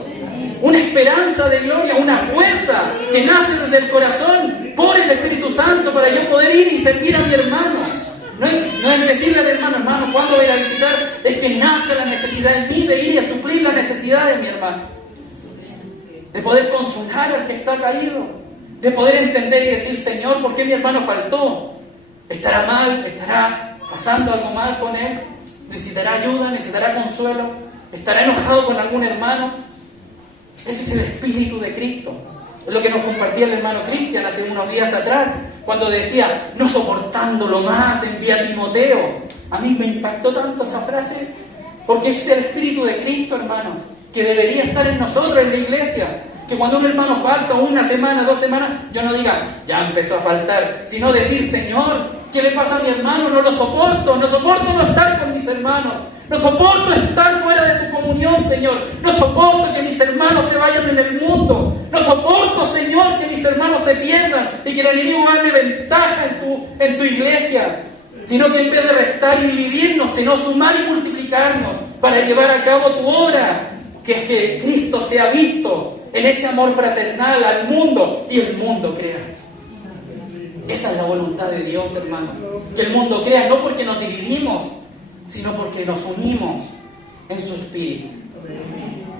Una esperanza de gloria, una fuerza que nace desde el corazón por el Espíritu Santo para yo poder ir y servir a mi hermano. No es decirle al hermano, ¿cuándo voy a visitar? Es que nazca la necesidad en mí de ir a suplir la necesidad de mi hermano. De poder consolar al que está caído. de poder entender y decir, Señor, ¿por qué mi hermano faltó? ¿Estará mal? ¿Estará pasando algo mal con él? ¿Necesitará ayuda? ¿Necesitará consuelo? ¿Estará enojado con algún hermano? Ese es el Espíritu de Cristo. Es lo que nos compartía el hermano Cristian hace unos días atrás, cuando decía, no soportándolo más, envía a Timoteo. A mí me impactó tanto esa frase, porque ese es el Espíritu de Cristo, hermanos, que debería estar en nosotros, en la iglesia. Que cuando un hermano falta, una semana, 2 semanas, yo no diga, ya empezó a faltar, sino decir, Señor, ¿qué le pasa a mi hermano? No soporto no estar con mis hermanos, no soporto estar fuera de tu comunión, Señor, no soporto que mis hermanos se vayan en el mundo, no soporto, Señor, que mis hermanos se pierdan y que el enemigo gane ventaja en tu iglesia, sino que en vez de restar y dividirnos, sino sumar y multiplicarnos para llevar a cabo tu obra, que es que Cristo sea visto en ese amor fraternal al mundo y el mundo crea. Esa es la voluntad de Dios, hermano. Que el mundo crea, no porque nos dividimos, sino porque nos unimos en su espíritu.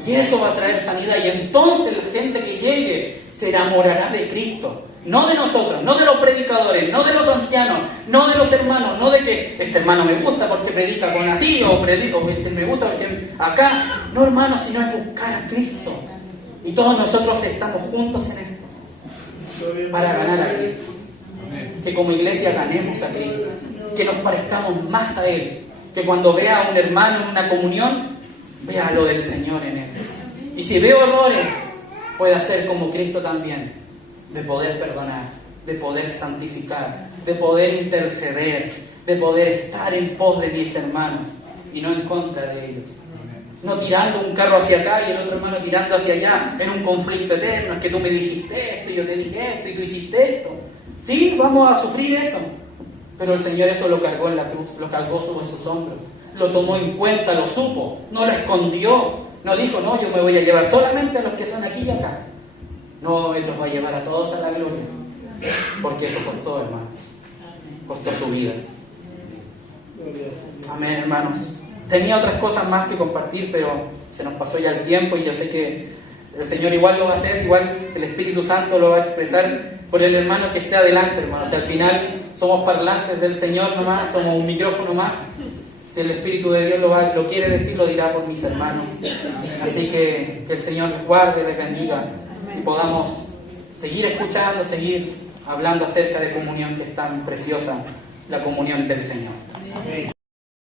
Y eso va a traer sanidad. Y entonces la gente que llegue se enamorará de Cristo. No de nosotros, no de los predicadores, no de los ancianos, no de los hermanos, no de que este hermano me gusta porque predica con así, o este me gusta porque acá. No, hermano, sino es buscar a Cristo. Y todos nosotros estamos juntos en esto para ganar a Cristo. Que como iglesia ganemos a Cristo, que nos parezcamos más a Él, que cuando vea a un hermano en una comunión, vea lo del Señor en Él. Y si veo errores, pueda ser como Cristo también, de poder perdonar, de poder santificar, de poder interceder, de poder estar en pos de mis hermanos y no en contra de ellos. No tirando un carro hacia acá y el otro hermano tirando hacia allá en un conflicto eterno. Es que tú me dijiste esto y yo te dije esto y tú hiciste esto. Sí, vamos a sufrir eso. Pero el Señor eso lo cargó en la cruz, lo cargó sobre sus hombros. Lo tomó en cuenta, lo supo, no lo escondió. No dijo, no, yo me voy a llevar solamente a los que son aquí y acá. No, Él los va a llevar a todos a la gloria. Porque eso costó, hermanos. Costó su vida. Amén, hermanos. Tenía otras cosas más que compartir, pero se nos pasó ya el tiempo y yo sé que el Señor igual lo va a hacer, igual el Espíritu Santo lo va a expresar por el hermano que esté adelante, hermanos. Al final somos parlantes del Señor nomás, somos un micrófono más. Si el Espíritu de Dios lo quiere decir, lo dirá por mis hermanos. Así que el Señor les guarde, les bendiga y podamos seguir escuchando, seguir hablando acerca de comunión, que es tan preciosa, la comunión del Señor. Amén.